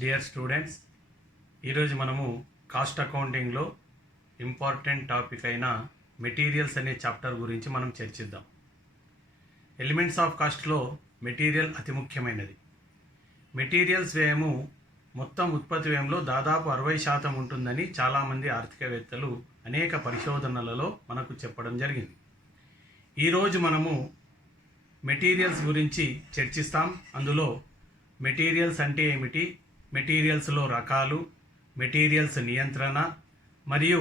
Dear students, ఈరోజు మనము cost అకౌంటింగ్లో ఇంపార్టెంట్ టాపిక్ అయిన మెటీరియల్స్ అనే చాప్టర్ గురించి మనం చర్చిద్దాం. ఎలిమెంట్స్ ఆఫ్ కాస్ట్లో మెటీరియల్ అతి ముఖ్యమైనది. మెటీరియల్స్ వ్యయము మొత్తం ఉత్పత్తి వ్యయంలో దాదాపు 60% ఉంటుందని చాలామంది ఆర్థికవేత్తలు అనేక పరిశోధనలలో మనకు చెప్పడం జరిగింది. ఈరోజు మనము మెటీరియల్స్ గురించి చర్చిస్తాం. అందులో మెటీరియల్స్ అంటే ఏమిటి, మెటీరియల్స్లో రకాలు, మెటీరియల్స్ నియంత్రణ మరియు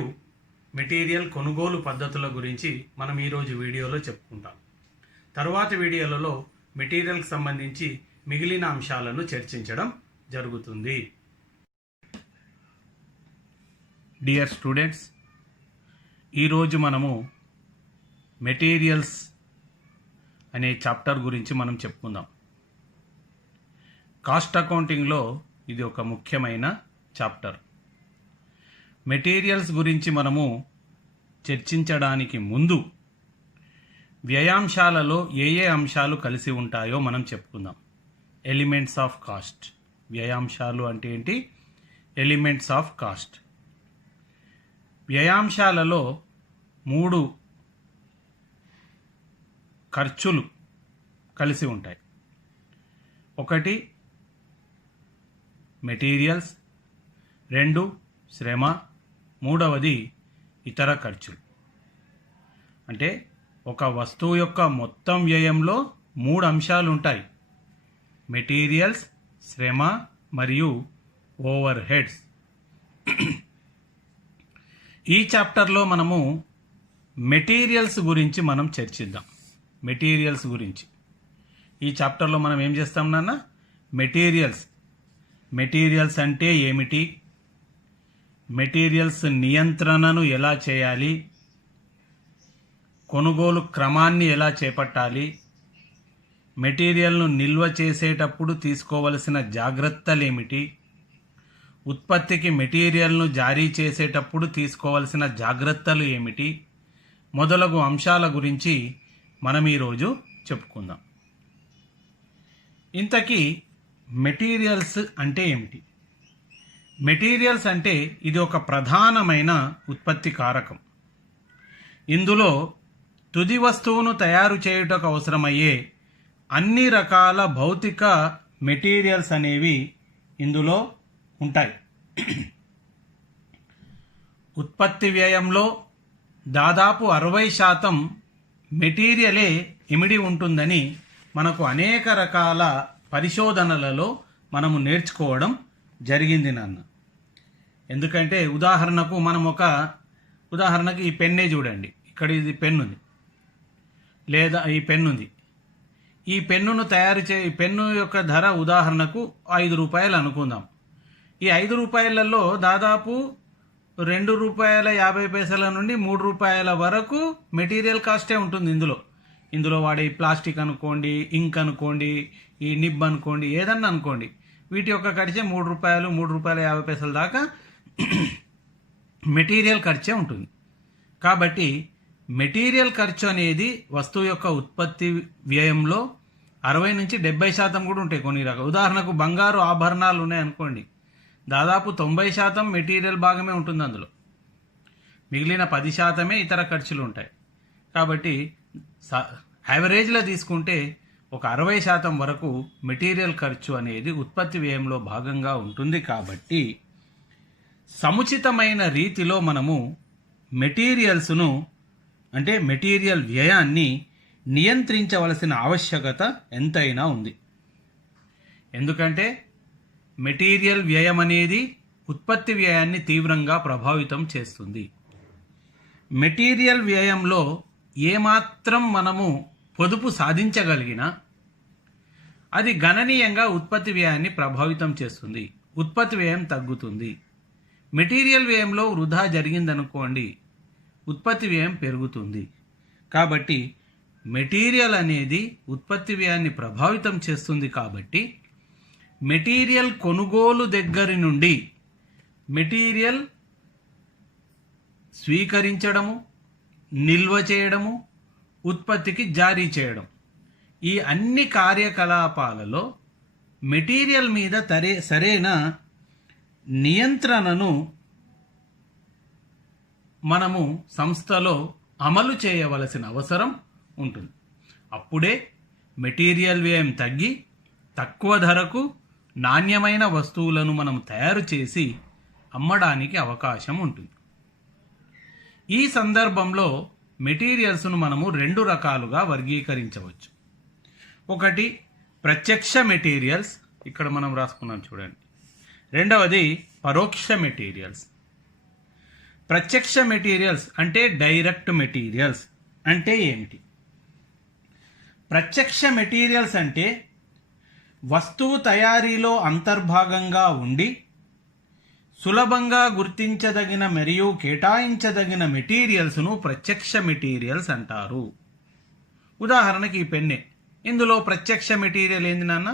మెటీరియల్ కొనుగోలు పద్ధతుల గురించి మనం ఈరోజు వీడియోలో చెప్పుకుంటాం. తరువాతి వీడియోలలో మెటీరియల్కి సంబంధించి మిగిలిన అంశాలను చర్చించడం జరుగుతుంది. డియర్ స్టూడెంట్స్, ఈరోజు మనము మెటీరియల్స్ అనే చాప్టర్ గురించి మనం చెప్పుకుందాం. కాస్ట్ అకౌంటింగ్లో ఇది ఒక ముఖ్యమైన చాప్టర్. మెటీరియల్స్ గురించి మనము చర్చించడానికి ముందు వ్యయాంశాలలో ఏ ఏ అంశాలు కలిసి ఉంటాయో మనం చెప్పుకుందాం. Elements of cost. వ్యయాంశాలు అంటే ఏంటి? Elements of cost. వ్యయాంశాలలో 3 ఖర్చులు కలిసి ఉంటాయి. ఒకటి మెటీరియల్స్, 2 శ్రమ, 3వది ఇతర ఖర్చులు. అంటే ఒక వస్తువు యొక్క మొత్తం వ్యయంలో 3 అంశాలు ఉంటాయి: మెటీరియల్స్, శ్రమ మరియు ఓవర్ హెడ్స్. ఈ చాప్టర్లో మనము మెటీరియల్స్ గురించి మనం చర్చిద్దాం. మెటీరియల్స్ గురించి ఈ చాప్టర్లో మనం ఏం చేస్తాం నాన్న? మెటీరియల్స్ అంటే ఏమిటి, మెటీరియల్స్ నియంత్రణను ఎలా చేయాలి, కొనుగోలు క్రమాన్ని ఎలా చేపట్టాలి, మెటీరియల్ను నిల్వ చేసేటప్పుడు తీసుకోవలసిన జాగ్రత్తలు ఏమిటి, ఉత్పత్తికి మెటీరియల్ను జారీ చేసేటప్పుడు తీసుకోవలసిన జాగ్రత్తలు ఏమిటి మొదలగు అంశాల గురించి మనం ఈరోజు చెప్పుకుందాం. ఇంతకీ మెటీరియల్స్ అంటే ఏమిటి? మెటీరియల్స్ అంటే ఇది ఒక ప్రధానమైన ఉత్పత్తి కారకం. ఇందులో తుది వస్తువును తయారు చేయుటకు అవసరమయ్యే అన్ని రకాల భౌతిక మెటీరియల్స్ అనేవి ఇందులో ఉంటాయి. ఉత్పత్తి వ్యయంలో దాదాపు 60% మెటీరియలే ఇమిడి ఉంటుందని మనకు అనేక రకాల పరిశోధనలలో మనము నేర్చుకోవడం జరిగింది నాన్న. ఎందుకంటే ఉదాహరణకు ఈ పెన్నే చూడండి. ఇక్కడ ఇది పెన్ను ఉంది, లేదా ఈ పెన్ను ఉంది. ఈ పెన్నును పెన్ను యొక్క ధర ఉదాహరణకు 5 రూపాయలు అనుకుందాం. ఈ 5 రూపాయలలో దాదాపు ₹2.50 నుండి ₹3 వరకు మెటీరియల్ కాస్టే ఉంటుంది. ఇందులో వాడే ప్లాస్టిక్ అనుకోండి, ఇంక్ అనుకోండి, ఈ నిబ్ అనుకోండి, ఏదన్నా అనుకోండి, వీటి యొక్క ఖర్చే ₹3, ₹3.50 దాకా మెటీరియల్ ఖర్చే ఉంటుంది. కాబట్టి మెటీరియల్ ఖర్చు అనేది వస్తువు యొక్క ఉత్పత్తి వ్యయంలో 60 నుంచి 70% కూడా ఉంటాయి. కొన్ని రకాల ఉదాహరణకు బంగారు ఆభరణాలు ఉన్నాయనుకోండి, దాదాపు 90% మెటీరియల్ భాగమే ఉంటుంది. అందులో మిగిలిన 10% ఇతర ఖర్చులు ఉంటాయి. కాబట్టి యావరేజ్లో తీసుకుంటే ఒక 60% వరకు మెటీరియల్ ఖర్చు అనేది ఉత్పత్తి వ్యయంలో భాగంగా ఉంటుంది. కాబట్టి సముచితమైన రీతిలో మనము మెటీరియల్స్ను అంటే మెటీరియల్ వ్యయాన్ని నియంత్రించవలసిన ఆవశ్యకత ఎంతైనా ఉంది. ఎందుకంటే మెటీరియల్ వ్యయం అనేది ఉత్పత్తి వ్యయాన్ని తీవ్రంగా ప్రభావితం చేస్తుంది. మెటీరియల్ వ్యయంలో ఏమాత్రం మనము పొదుపు సాధించగలిగినా అది గణనీయంగా ఉత్పత్తి వ్యయాన్ని ప్రభావితం చేస్తుంది. ఉత్పత్తి వ్యయం తగ్గుతుంది. మెటీరియల్ వ్యయంలో వృధా జరిగిందనుకోండి, ఉత్పత్తి వ్యయం పెరుగుతుంది. కాబట్టి మెటీరియల్ అనేది ఉత్పత్తి వ్యయాన్ని ప్రభావితం చేస్తుంది. కాబట్టి మెటీరియల్ కొనుగోలు దగ్గరి నుండి మెటీరియల్ స్వీకరించడము, నిల్వ చేయడము, ఉత్పత్తికి జారీ చేయడం, ఈ అన్ని కార్యకలాపాలలో మెటీరియల్ మీద సరైన నియంత్రణను మనము సంస్థలో అమలు చేయవలసిన అవసరం ఉంటుంది. అప్పుడే మెటీరియల్ వ్యయం తగ్గి తక్కువ ధరకు నాణ్యమైన వస్తువులను మనం తయారు చేసి అమ్మడానికి అవకాశం ఉంటుంది. ఈ సందర్భంలో మెటీరియల్స్ను మనము 2 రకాలుగా వర్గీకరించవచ్చు. ఒకటి ప్రత్యక్ష మెటీరియల్స్, ఇక్కడ మనం రాసుకున్నాం చూడండి. రెండవది పరోక్ష మెటీరియల్స్. ప్రత్యక్ష మెటీరియల్స్ అంటే డైరెక్ట్ మెటీరియల్స్ అంటే ఏమిటి? ప్రత్యక్ష మెటీరియల్స్ అంటే వస్తువు తయారీలో అంతర్భాగంగా ఉండి సులభంగా గుర్తించదగిన మరియు కేటాయించదగిన మెటీరియల్స్ను ప్రత్యక్ష మెటీరియల్స్ అంటారు. ఉదాహరణకి ఈ పెన్నే. ఇందులో ప్రత్యక్ష మెటీరియల్ ఏంది నాన్న?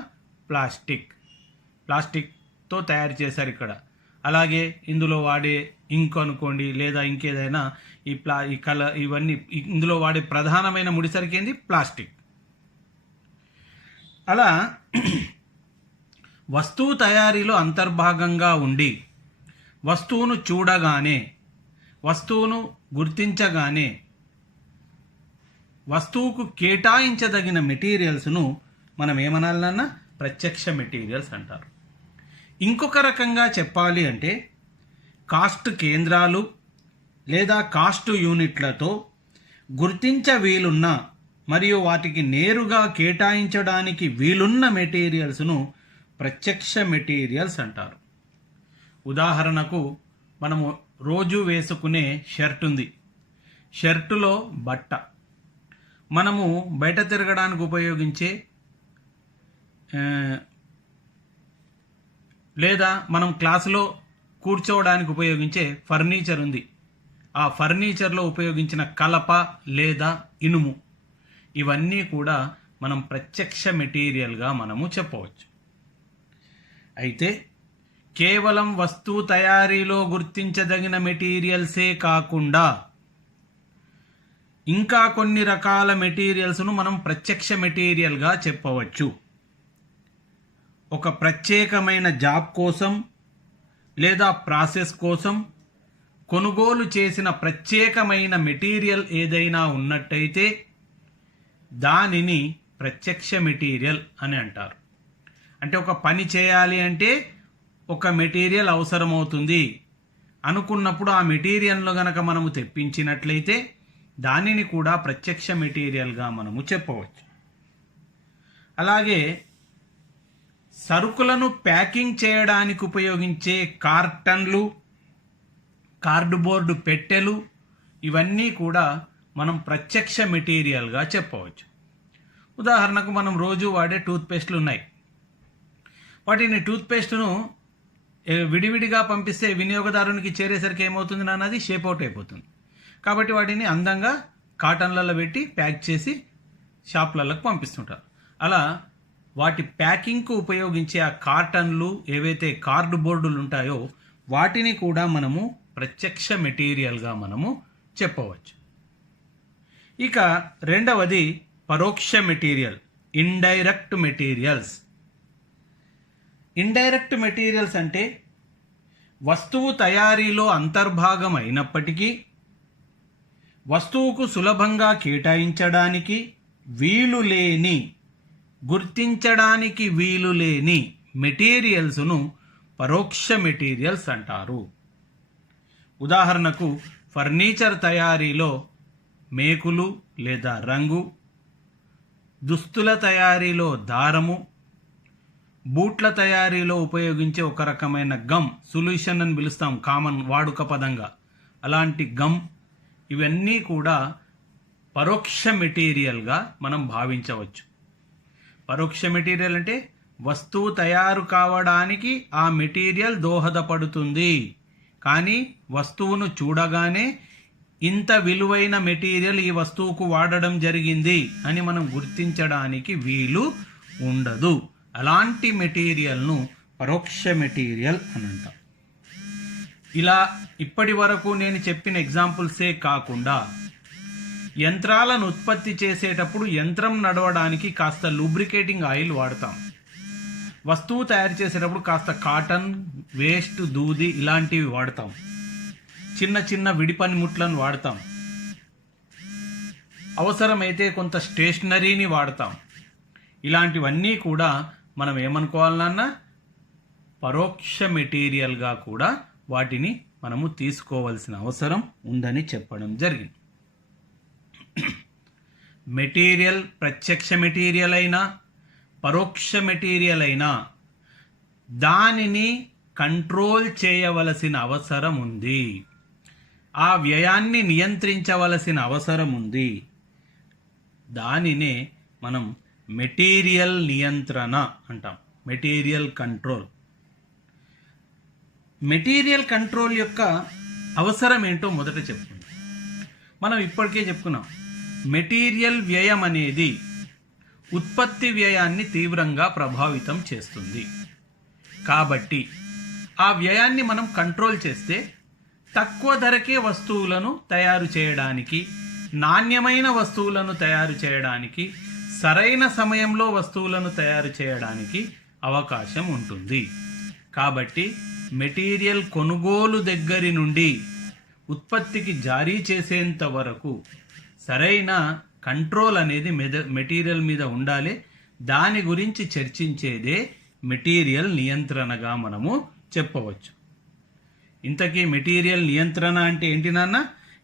ప్లాస్టిక్తో తయారు చేశారు ఇక్కడ. అలాగే ఇందులో వాడే ఇంక్ అనుకోండి, లేదా ఇంకేదైనా ఈ కలర్, ఇవన్నీ ఇందులో వాడే ప్రధానమైన ముడిసరికి ఏంది? ప్లాస్టిక్. అలా వస్తువు తయారీలో అంతర్భాగంగా ఉండి వస్తువును చూడగానే, వస్తువును గుర్తించగానే వస్తువుకు కేటాయించదగిన మెటీరియల్స్ను మనం ఏమనాలన్నా ప్రత్యక్ష మెటీరియల్స్ అంటారు. ఇంకొక రకంగా చెప్పాలి అంటే కాస్ట్ కేంద్రాలు లేదా కాస్ట్ యూనిట్లతో గుర్తించ వీలున్న మరియు వాటికి నేరుగా కేటాయించడానికి వీలున్న మెటీరియల్స్ను ప్రత్యక్ష మెటీరియల్స్ అంటారు. ఉదాహరణకు మనము రోజు వేసుకునే షర్ట్ ఉంది. షర్టులో బట్ట, మనము బయట తిరగడానికి ఉపయోగించే లేదా మనం క్లాసులో కూర్చోవడానికి ఉపయోగించే ఫర్నిచర్ ఉంది. ఆ ఫర్నిచర్లో ఉపయోగించిన కలప లేదా ఇనుము, ఇవన్నీ కూడా మనం ప్రత్యక్ష మెటీరియల్గా మనము చెప్పవచ్చు. అయితే కేవలం వస్తువు తయారీలో గుర్తించదగిన మెటీరియల్సే కాకుండా ఇంకా కొన్ని రకాల మెటీరియల్స్ను మనం ప్రత్యక్ష మెటీరియల్గా చెప్పవచ్చు. ఒక ప్రత్యేకమైన జాబ్ కోసం లేదా ప్రాసెస్ కోసం కొనుగోలు చేసిన ప్రత్యేకమైన మెటీరియల్ ఏదైనా ఉన్నట్టయితే దానిని ప్రత్యక్ష మెటీరియల్ అని అంటారు. అంటే ఒక పని చేయాలి అంటే ఒక మెటీరియల్ అవసరమవుతుంది అనుకున్నప్పుడు ఆ మెటీరియల్ను గనక మనము తెప్పించినట్లయితే దానిని కూడా ప్రత్యక్ష మెటీరియల్గా మనము చెప్పవచ్చు. అలాగే సరుకులను ప్యాకింగ్ చేయడానికి ఉపయోగించే కార్టన్లు, కార్డుబోర్డు పెట్టెలు, ఇవన్నీ కూడా మనం ప్రత్యక్ష మెటీరియల్గా చెప్పవచ్చు. ఉదాహరణకు మనం రోజు వాడే టూత్పేస్ట్లు ఉన్నాయి. వాటిని టూత్పేస్ట్ను విడివిడిగా పంపిస్తే వినియోగదారునికి చేరేసరికి ఏమవుతుంది నాన్న? అది షేప్ అవుట్ అయిపోతుంది. కాబట్టి వాటిని అందంగా కాటన్లలో పెట్టి ప్యాక్ చేసి షాప్లకు పంపిస్తుంటారు. అలా వాటి ప్యాకింగ్కు ఉపయోగించే ఆ కార్టన్లు, ఏవైతే కార్డు బోర్డులు ఉంటాయో వాటిని కూడా మనము ప్రత్యక్ష మెటీరియల్గా మనము చెప్పవచ్చు. ఇక రెండవది పరోక్ష material, indirect materials. Indirect materials అంటే వస్తువు తయారీలో అంతర్భాగం అయినప్పటికీ వస్తువుకు సులభంగా కేటాయించడానికి వీలు లేని, గుర్తించడానికి వీలు లేని మెటీరియల్స్ను పరోక్ష మెటీరియల్స్ అంటారు. ఉదాహరణకు ఫర్నిచర్ తయారీలో మేకులు లేదా రంగు, దుస్తుల తయారీలో దారము, బూట్ల తయారీలో ఉపయోగించే ఒక రకమైన గమ్, సొల్యూషన్ అని పిలుస్తాం కామన్ వాడుక పదంగా, అలాంటి గమ్, ఇవన్నీ కూడా పరోక్ష మెటీరియల్గా మనం భావించవచ్చు. పరోక్ష మెటీరియల్ అంటే వస్తువు తయారు కావడానికి ఆ మెటీరియల్ దోహదపడుతుంది, కానీ వస్తువును చూడగానే ఇంత విలువైన మెటీరియల్ ఈ వస్తువుకు వాడడం జరిగింది అని మనం గుర్తించడానికి వీలు ఉండదు. అలాంటి మెటీరియల్ను పరోక్ష మెటీరియల్ అని అంటాం. ఇలా ఇప్పటి వరకు నేను చెప్పిన ఎగ్జాంపుల్సే కాకుండా యంత్రాలను ఉత్పత్తి చేసేటప్పుడు యంత్రం నడవడానికి కాస్త లూబ్రికేటింగ్ ఆయిల్ వాడతాం. వస్తువు తయారు చేసేటప్పుడు కాస్త కాటన్, వేస్ట్, దూది ఇలాంటివి వాడతాం. చిన్న చిన్న విడి పనిముట్లను వాడతాం. అవసరమైతే కొంత స్టేషనరీని వాడతాం. ఇలాంటివన్నీ కూడా మనం ఏమనుకోవాలన్నా పరోక్ష మెటీరియల్గా కూడా వాటిని మనము తీసుకోవాల్సిన అవసరం ఉందని చెప్పడం జరిగింది. మెటీరియల్ ప్రత్యక్ష మెటీరియల్ అయినా పరోక్ష మెటీరియల్ అయినా దానిని కంట్రోల్ చేయవలసిన అవసరం ఉంది. ఆ వ్యయాన్ని నియంత్రించవలసిన అవసరం ఉంది. దానినే మనం మెటీరియల్ నియంత్రణ అంటాం, మెటీరియల్ కంట్రోల్. మెటీరియల్ కంట్రోల్ యొక్క అవసరం ఏంటో మొదట చెప్పుకుందాం. మనం ఇప్పటికే చెప్పుకున్నాం, మెటీరియల్ వ్యయం అనేది ఉత్పత్తి వ్యయాన్ని తీవ్రంగా ప్రభావితం చేస్తుంది. కాబట్టి ఆ వ్యయాన్ని మనం కంట్రోల్ చేస్తే తక్కువ ధరకే వస్తువులను తయారు చేయడానికి, నాణ్యమైన వస్తువులను తయారు చేయడానికి, సరైన సమయంలో వస్తువులను తయారు చేయడానికి అవకాశం ఉంటుంది. కాబట్టి మెటీరియల్ కొనుగోలు దగ్గరి నుండి ఉత్పత్తికి జారీ చేసేంత వరకు సరైన కంట్రోల్ అనేది మెటీరియల్ మీద ఉండాలి. దాని గురించి చర్చించేదే మెటీరియల్ నియంత్రణగా మనము చెప్పవచ్చు. ఇంతకీ మెటీరియల్ నియంత్రణ అంటే ఏంటి నాన్న?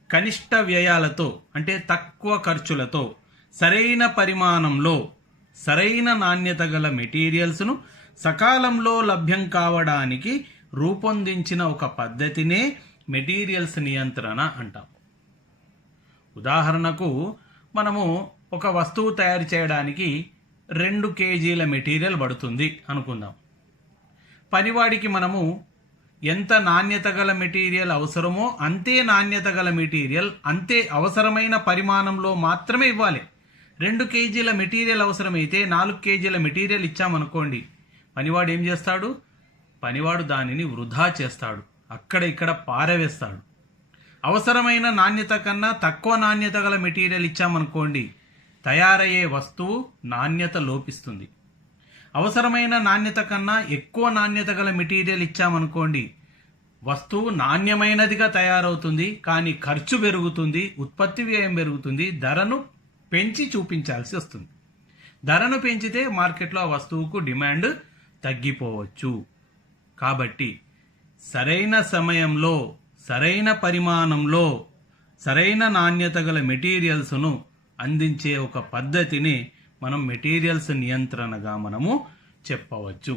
కనిష్ట వ్యయాలతో అంటే తక్కువ ఖర్చులతో సరైన పరిమాణంలో సరైన నాణ్యత గల మెటీరియల్స్ను సకాలంలో లభ్యం కావడానికి రూపొందించిన ఒక పద్ధతినే మెటీరియల్స్ నియంత్రణ అంటాం. ఉదాహరణకు మనము ఒక వస్తువు తయారు చేయడానికి 2 కేజీల మెటీరియల్ పడుతుంది అనుకుందాం. పనివాడికి మనము ఎంత నాణ్యత గల మెటీరియల్ అవసరమో అంతే నాణ్యత గల మెటీరియల్ అంతే అవసరమైన పరిమాణంలో మాత్రమే ఇవ్వాలి. 2 కేజీల మెటీరియల్ అవసరమైతే 4 కేజీల మెటీరియల్ ఇచ్చామనుకోండి, పనివాడు ఏం చేస్తాడు? పనివాడు దానిని వృధా చేస్తాడు, అక్కడ ఇక్కడ పారవేస్తాడు. అవసరమైన నాణ్యత కన్నా తక్కువ నాణ్యత గల మెటీరియల్ ఇచ్చామనుకోండి, తయారయ్యే వస్తువు నాణ్యత లోపిస్తుంది. అవసరమైన నాణ్యత కన్నా ఎక్కువ నాణ్యత గల మెటీరియల్ ఇచ్చామనుకోండి, వస్తువు నాణ్యమైనదిగా తయారవుతుంది, కానీ ఖర్చు పెరుగుతుంది, ఉత్పత్తి వ్యయం పెరుగుతుంది, ధరను పెంచి చూపించాల్సి వస్తుంది. ధరను పెంచితే మార్కెట్లో ఆ వస్తువుకు డిమాండ్ తగ్గిపోవచ్చు. కాబట్టి సరైన సమయంలో సరైన పరిమాణంలో సరైన నాణ్యత గల మెటీరియల్స్ను అందించే ఒక పద్ధతిని మనం మెటీరియల్స్ నియంత్రణగా మనము చెప్పవచ్చు.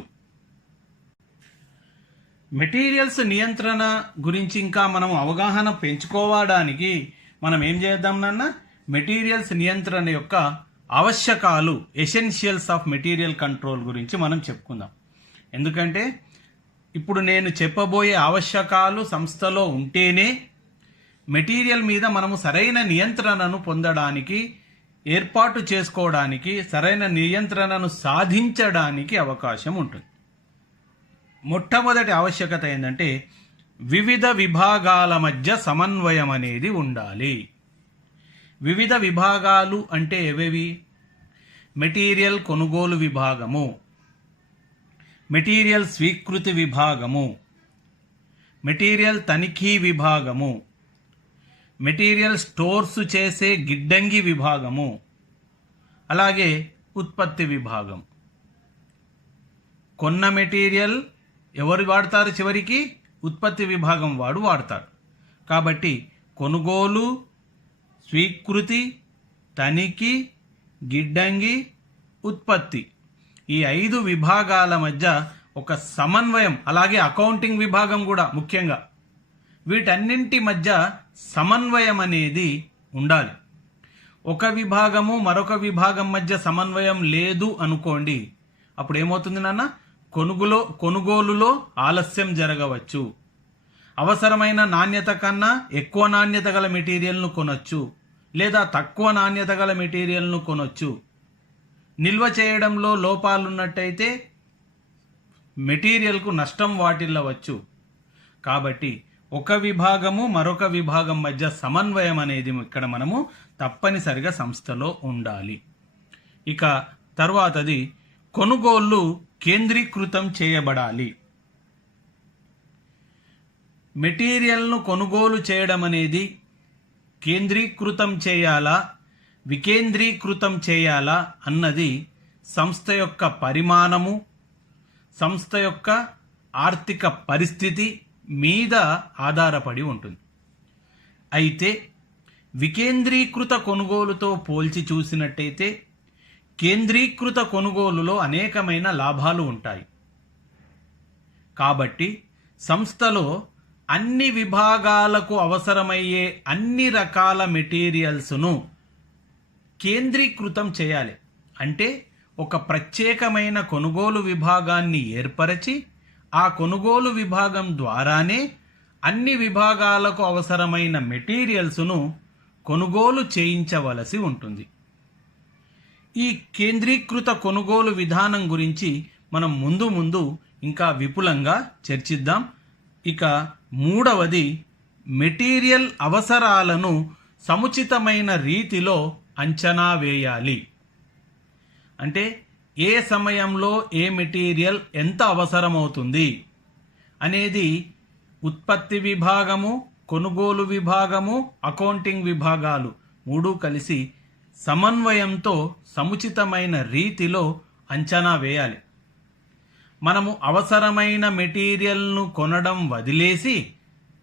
మెటీరియల్స్ నియంత్రణ గురించి ఇంకా మనం అవగాహన పెంచుకోవడానికి మనం ఏం చేద్దాం నాన్న? మెటీరియల్స్ నియంత్రణ యొక్క ఆవశ్యకాలు, ఎసెన్షియల్స్ ఆఫ్ మెటీరియల్ కంట్రోల్ గురించి మనం చెప్పుకుందాం. ఎందుకంటే ఇప్పుడు నేను చెప్పబోయే ఆవశ్యకాలు సంస్థలో ఉంటేనే మెటీరియల్ మీద మనము సరైన నియంత్రణను పొందడానికి, ఏర్పాటు చేసుకోవడానికి, సరైన నియంత్రణను సాధించడానికి అవకాశం ఉంటుంది. మొట్టమొదటి ఆవశ్యకత ఏంటంటే వివిధ విభాగాల మధ్య సమన్వయం అనేది ఉండాలి. వివిధ విభాగాలు అంటే ఏవేవి? మెటీరియల్ కొనుగోలు విభాగము, మెటీరియల్ స్వీకృతి విభాగము, మెటీరియల్ తనిఖీ విభాగము, మెటీరియల్ స్టోర్స్ చేసే గిడ్డంగి విభాగము, అలాగే ఉత్పత్తి విభాగం. కొన్న మెటీరియల్ ఎవరు వాడతారు? చివరికి ఉత్పత్తి విభాగం వాడు వాడతాడు. కాబట్టి కొనుగోలు, స్వీకృతి, తనిఖీ, గిడ్డంగి, ఉత్పత్తి, ఈ 5 విభాగాల మధ్య ఒక సమన్వయం, అలాగే అకౌంటింగ్ విభాగం కూడా ముఖ్యంగా, వీటన్నింటి మధ్య సమన్వయం అనేది ఉండాలి. ఒక విభాగము మరొక విభాగం మధ్య సమన్వయం లేదు అనుకోండి, అప్పుడు ఏమవుతుంది నాన్న? కొనుగోలులో ఆలస్యం జరగవచ్చు. అవసరమైన నాణ్యత కన్నా ఎక్కువ నాణ్యత గల మెటీరియల్ను కొనొచ్చు, లేదా తక్కువ నాణ్యత గల మెటీరియల్ను కొనొచ్చు. నిల్వ చేయడంలో లోపాలున్నట్టయితే మెటీరియల్కు నష్టం వాటిల్లవచ్చు. కాబట్టి ఒక విభాగము మరొక విభాగం మధ్య సమన్వయం అనేది ఇక్కడ మనము తప్పనిసరిగా సంస్థలో ఉండాలి. ఇక తర్వాతది కొనుగోళ్ళు కేంద్రీకృతం చేయబడాలి. మెటీరియల్ను కొనుగోలు చేయడం అనేది కేంద్రీకృతం చేయాలా, వికేంద్రీకృతం చేయాలా అన్నది సంస్థ యొక్క పరిమాణము, సంస్థ యొక్క ఆర్థిక పరిస్థితి మీద ఆధారపడి ఉంటుంది. అయితే వికేంద్రీకృత కొనుగోలుతో పోల్చి చూసినట్టయితే కేంద్రీకృత కొనుగోలులో అనేకమైన లాభాలు ఉంటాయి. కాబట్టి సంస్థలో అన్ని విభాగాలకు అవసరమయ్యే అన్ని రకాల మెటీరియల్స్ను కేంద్రీకృతం చేయాలి. అంటే ఒక ప్రత్యేకమైన కొనుగోలు విభాగాన్ని ఏర్పరచి ఆ కొనుగోలు విభాగం ద్వారానే అన్ని విభాగాలకు అవసరమైన మెటీరియల్స్ను కొనుగోలు చేయించవలసి ఉంటుంది. ఈ కేంద్రీకృత కొనుగోలు విధానం గురించి మనం ముందు ఇంకా విపులంగా చర్చిద్దాం. ఇక మూడవది, మెటీరియల్ అవసరాలను సముచితమైన రీతిలో అంచనా వేయాలి. అంటే ఏ సమయంలో ఏ మెటీరియల్ ఎంత అవసరమవుతుంది అనేది ఉత్పత్తి విభాగము, కొనుగోలు విభాగము, అకౌంటింగ్ విభాగాలు మూడు కలిసి సమన్వయంతో సముచితమైన రీతిలో అంచనా వేయాలి. మనము అవసరమైన మెటీరియల్ను కొనడం వదిలేసి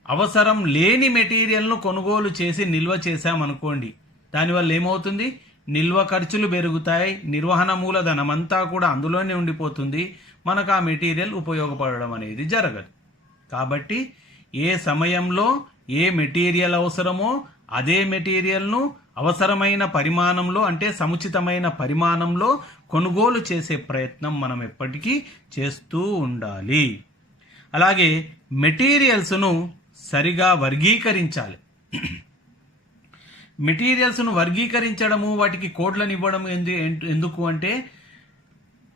అవసరం లేని మెటీరియల్ను కొనుగోలు చేసి నిల్వ చేశామనుకోండి, దానివల్ల ఏమవుతుంది? నిల్వ ఖర్చులు పెరుగుతాయి, నిర్వహణ మూలధనం అంతా కూడా అందులోనే ఉండిపోతుంది, మనకు ఆ మెటీరియల్ ఉపయోగపడడం అనేది జరగదు. కాబట్టి ఏ సమయంలో ఏ మెటీరియల్ అవసరమో అదే మెటీరియల్ను అవసరమైన పరిమాణంలో, అంటే సముచితమైన పరిమాణంలో కొనుగోలు చేసే ప్రయత్నం మనం ఎప్పటికీ చేస్తూ ఉండాలి. అలాగే మెటీరియల్స్ను సరిగా వర్గీకరించాలి. మెటీరియల్స్ను వర్గీకరించడము, వాటికి కోడ్లను ఇవ్వడం ఎందుకు అంటే,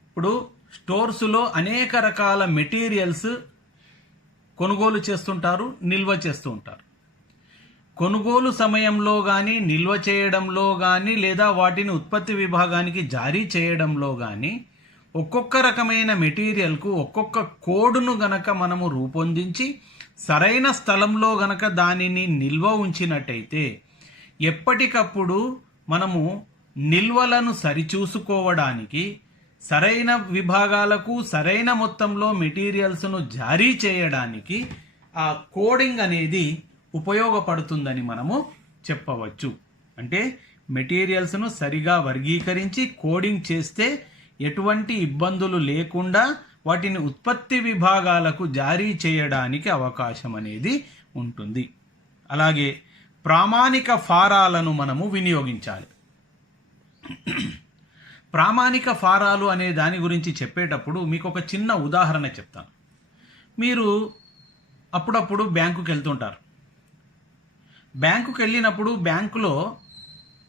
ఇప్పుడు స్టోర్స్లో అనేక రకాల మెటీరియల్స్ కొనుగోలు చేస్తుంటారు, నిల్వ చేస్తూ ఉంటారు. కొనుగోలు సమయంలో కానీ, నిల్వ చేయడంలో కానీ, లేదా వాటిని ఉత్పత్తి విభాగానికి జారీ చేయడంలో కానీ ఒక్కొక్క రకమైన మెటీరియల్కు ఒక్కొక్క కోడ్ను గనక మనము రూపొందించి సరైన స్థలంలో గనక దానిని నిల్వ ఉంచినట్టయితే ఎప్పటికప్పుడు మనము నిల్వలను సరిచూసుకోవడానికి, సరైన విభాగాలకు సరైన మొత్తంలో మెటీరియల్స్ను జారీ చేయడానికి ఆ కోడింగ్ అనేది ఉపయోగపడుతుందని మనము చెప్పవచ్చు. అంటే మెటీరియల్స్ను సరిగా వర్గీకరించి కోడింగ్ చేస్తే ఎటువంటి ఇబ్బందులు లేకుండా వాటిని ఉత్పత్తి విభాగాలకు జారీ చేయడానికి అవకాశం అనేది ఉంటుంది. అలాగే ప్రామాణిక ఫారాలను మనము వినియోగించాలి. ప్రామాణిక ఫారాలు అనే దాని గురించి చెప్పేటప్పుడు మీకు ఒక చిన్న ఉదాహరణ చెప్తాను. మీరు అప్పుడప్పుడు బ్యాంకుకి వెళ్తుంటారు. బ్యాంకుకి వెళ్ళినప్పుడు బ్యాంకులో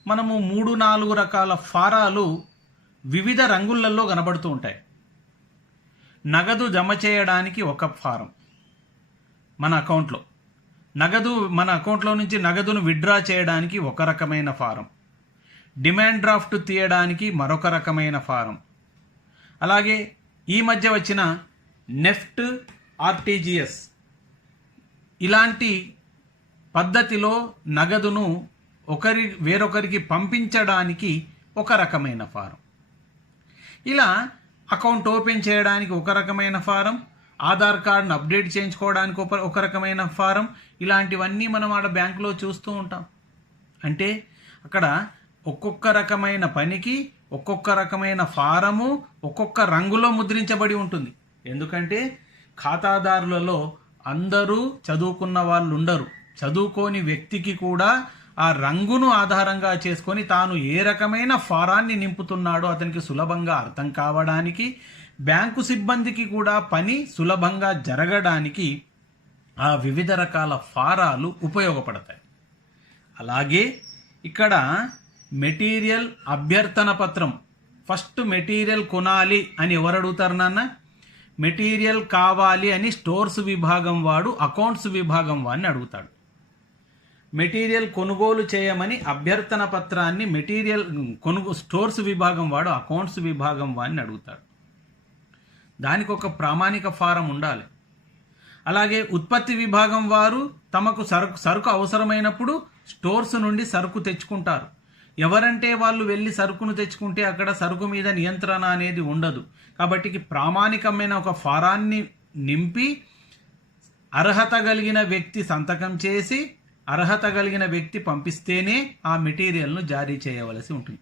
మనము 3-4 రకాల ఫారాలు వివిధ రంగులలో కనబడుతూ ఉంటాయి. నగదు జమ చేయడానికి ఒక ఫారం, మన అకౌంట్లో నుంచి నగదును విత్డ్రా చేయడానికి ఒక రకమైన ఫారం, డిమాండ్ డ్రాఫ్ట్ తీయడానికి మరొక రకమైన ఫారం, అలాగే ఈ మధ్య వచ్చిన నెఫ్ట్, ఆర్టీజీఎస్ ఇలాంటి పద్ధతిలో నగదును వేరొకరికి పంపించడానికి ఒక రకమైన ఫారం, ఇలా అకౌంట్ ఓపెన్ చేయడానికి ఒక రకమైన ఫారం, ఆధార్ కార్డును అప్డేట్ చేయించుకోవడానికి ఒక రకమైన ఫారం, ఇలాంటివన్నీ మనం ఆడ బ్యాంకులో చూస్తూ ఉంటాం. అంటే అక్కడ ఒక్కొక్క రకమైన పనికి ఒక్కొక్క రకమైన ఫారము ఒక్కొక్క రంగులో ముద్రించబడి ఉంటుంది. ఎందుకంటే ఖాతాదారులలో అందరూ చదువుకున్న వాళ్ళు ఉండరు. చదువుకోని వ్యక్తికి కూడా ఆ రంగును ఆధారంగా చేసుకొని తాను ఏ రకమైన ఫారాన్ని నింపుతున్నాడో అతనికి సులభంగా అర్థం కావడానికి, బ్యాంకు సిబ్బందికి కూడా పని సులభంగా జరగడానికి ఆ వివిధ రకాల ఫారాలు ఉపయోగపడతాయి. అలాగే ఇక్కడ మెటీరియల్ అభ్యర్థన పత్రం, ఫస్ట్ మెటీరియల్ కొనాలి అని ఎవరు అడుగుతారు నాన్న? మెటీరియల్ కావాలి అని స్టోర్స్ విభాగం వాడు అకౌంట్స్ విభాగం వాడిని అడుగుతాడు. మెటీరియల్ కొనుగోలు చేయమని అభ్యర్థన పత్రాన్ని స్టోర్స్ విభాగం వాడు అకౌంట్స్ విభాగం వాడిని అడుగుతాడు. దానికి ఒక ప్రామాణిక ఫారం ఉండాలి. అలాగే ఉత్పత్తి విభాగం వారు తమకు సరుకు అవసరమైనప్పుడు స్టోర్స్ నుండి సరుకు తెచ్చుకుంటారు. ఎవరంటే వాళ్ళు వెళ్ళి సరుకును తెచ్చుకుంటే అక్కడ సరుకు మీద నియంత్రణ అనేది ఉండదు. కాబట్టి ప్రామాణికమైన ఒక ఫారాన్ని నింపి అర్హత కలిగిన వ్యక్తి సంతకం చేసి అర్హత కలిగిన వ్యక్తి పంపిస్తేనే ఆ మెటీరియల్ను జారీ చేయవలసి ఉంటుంది.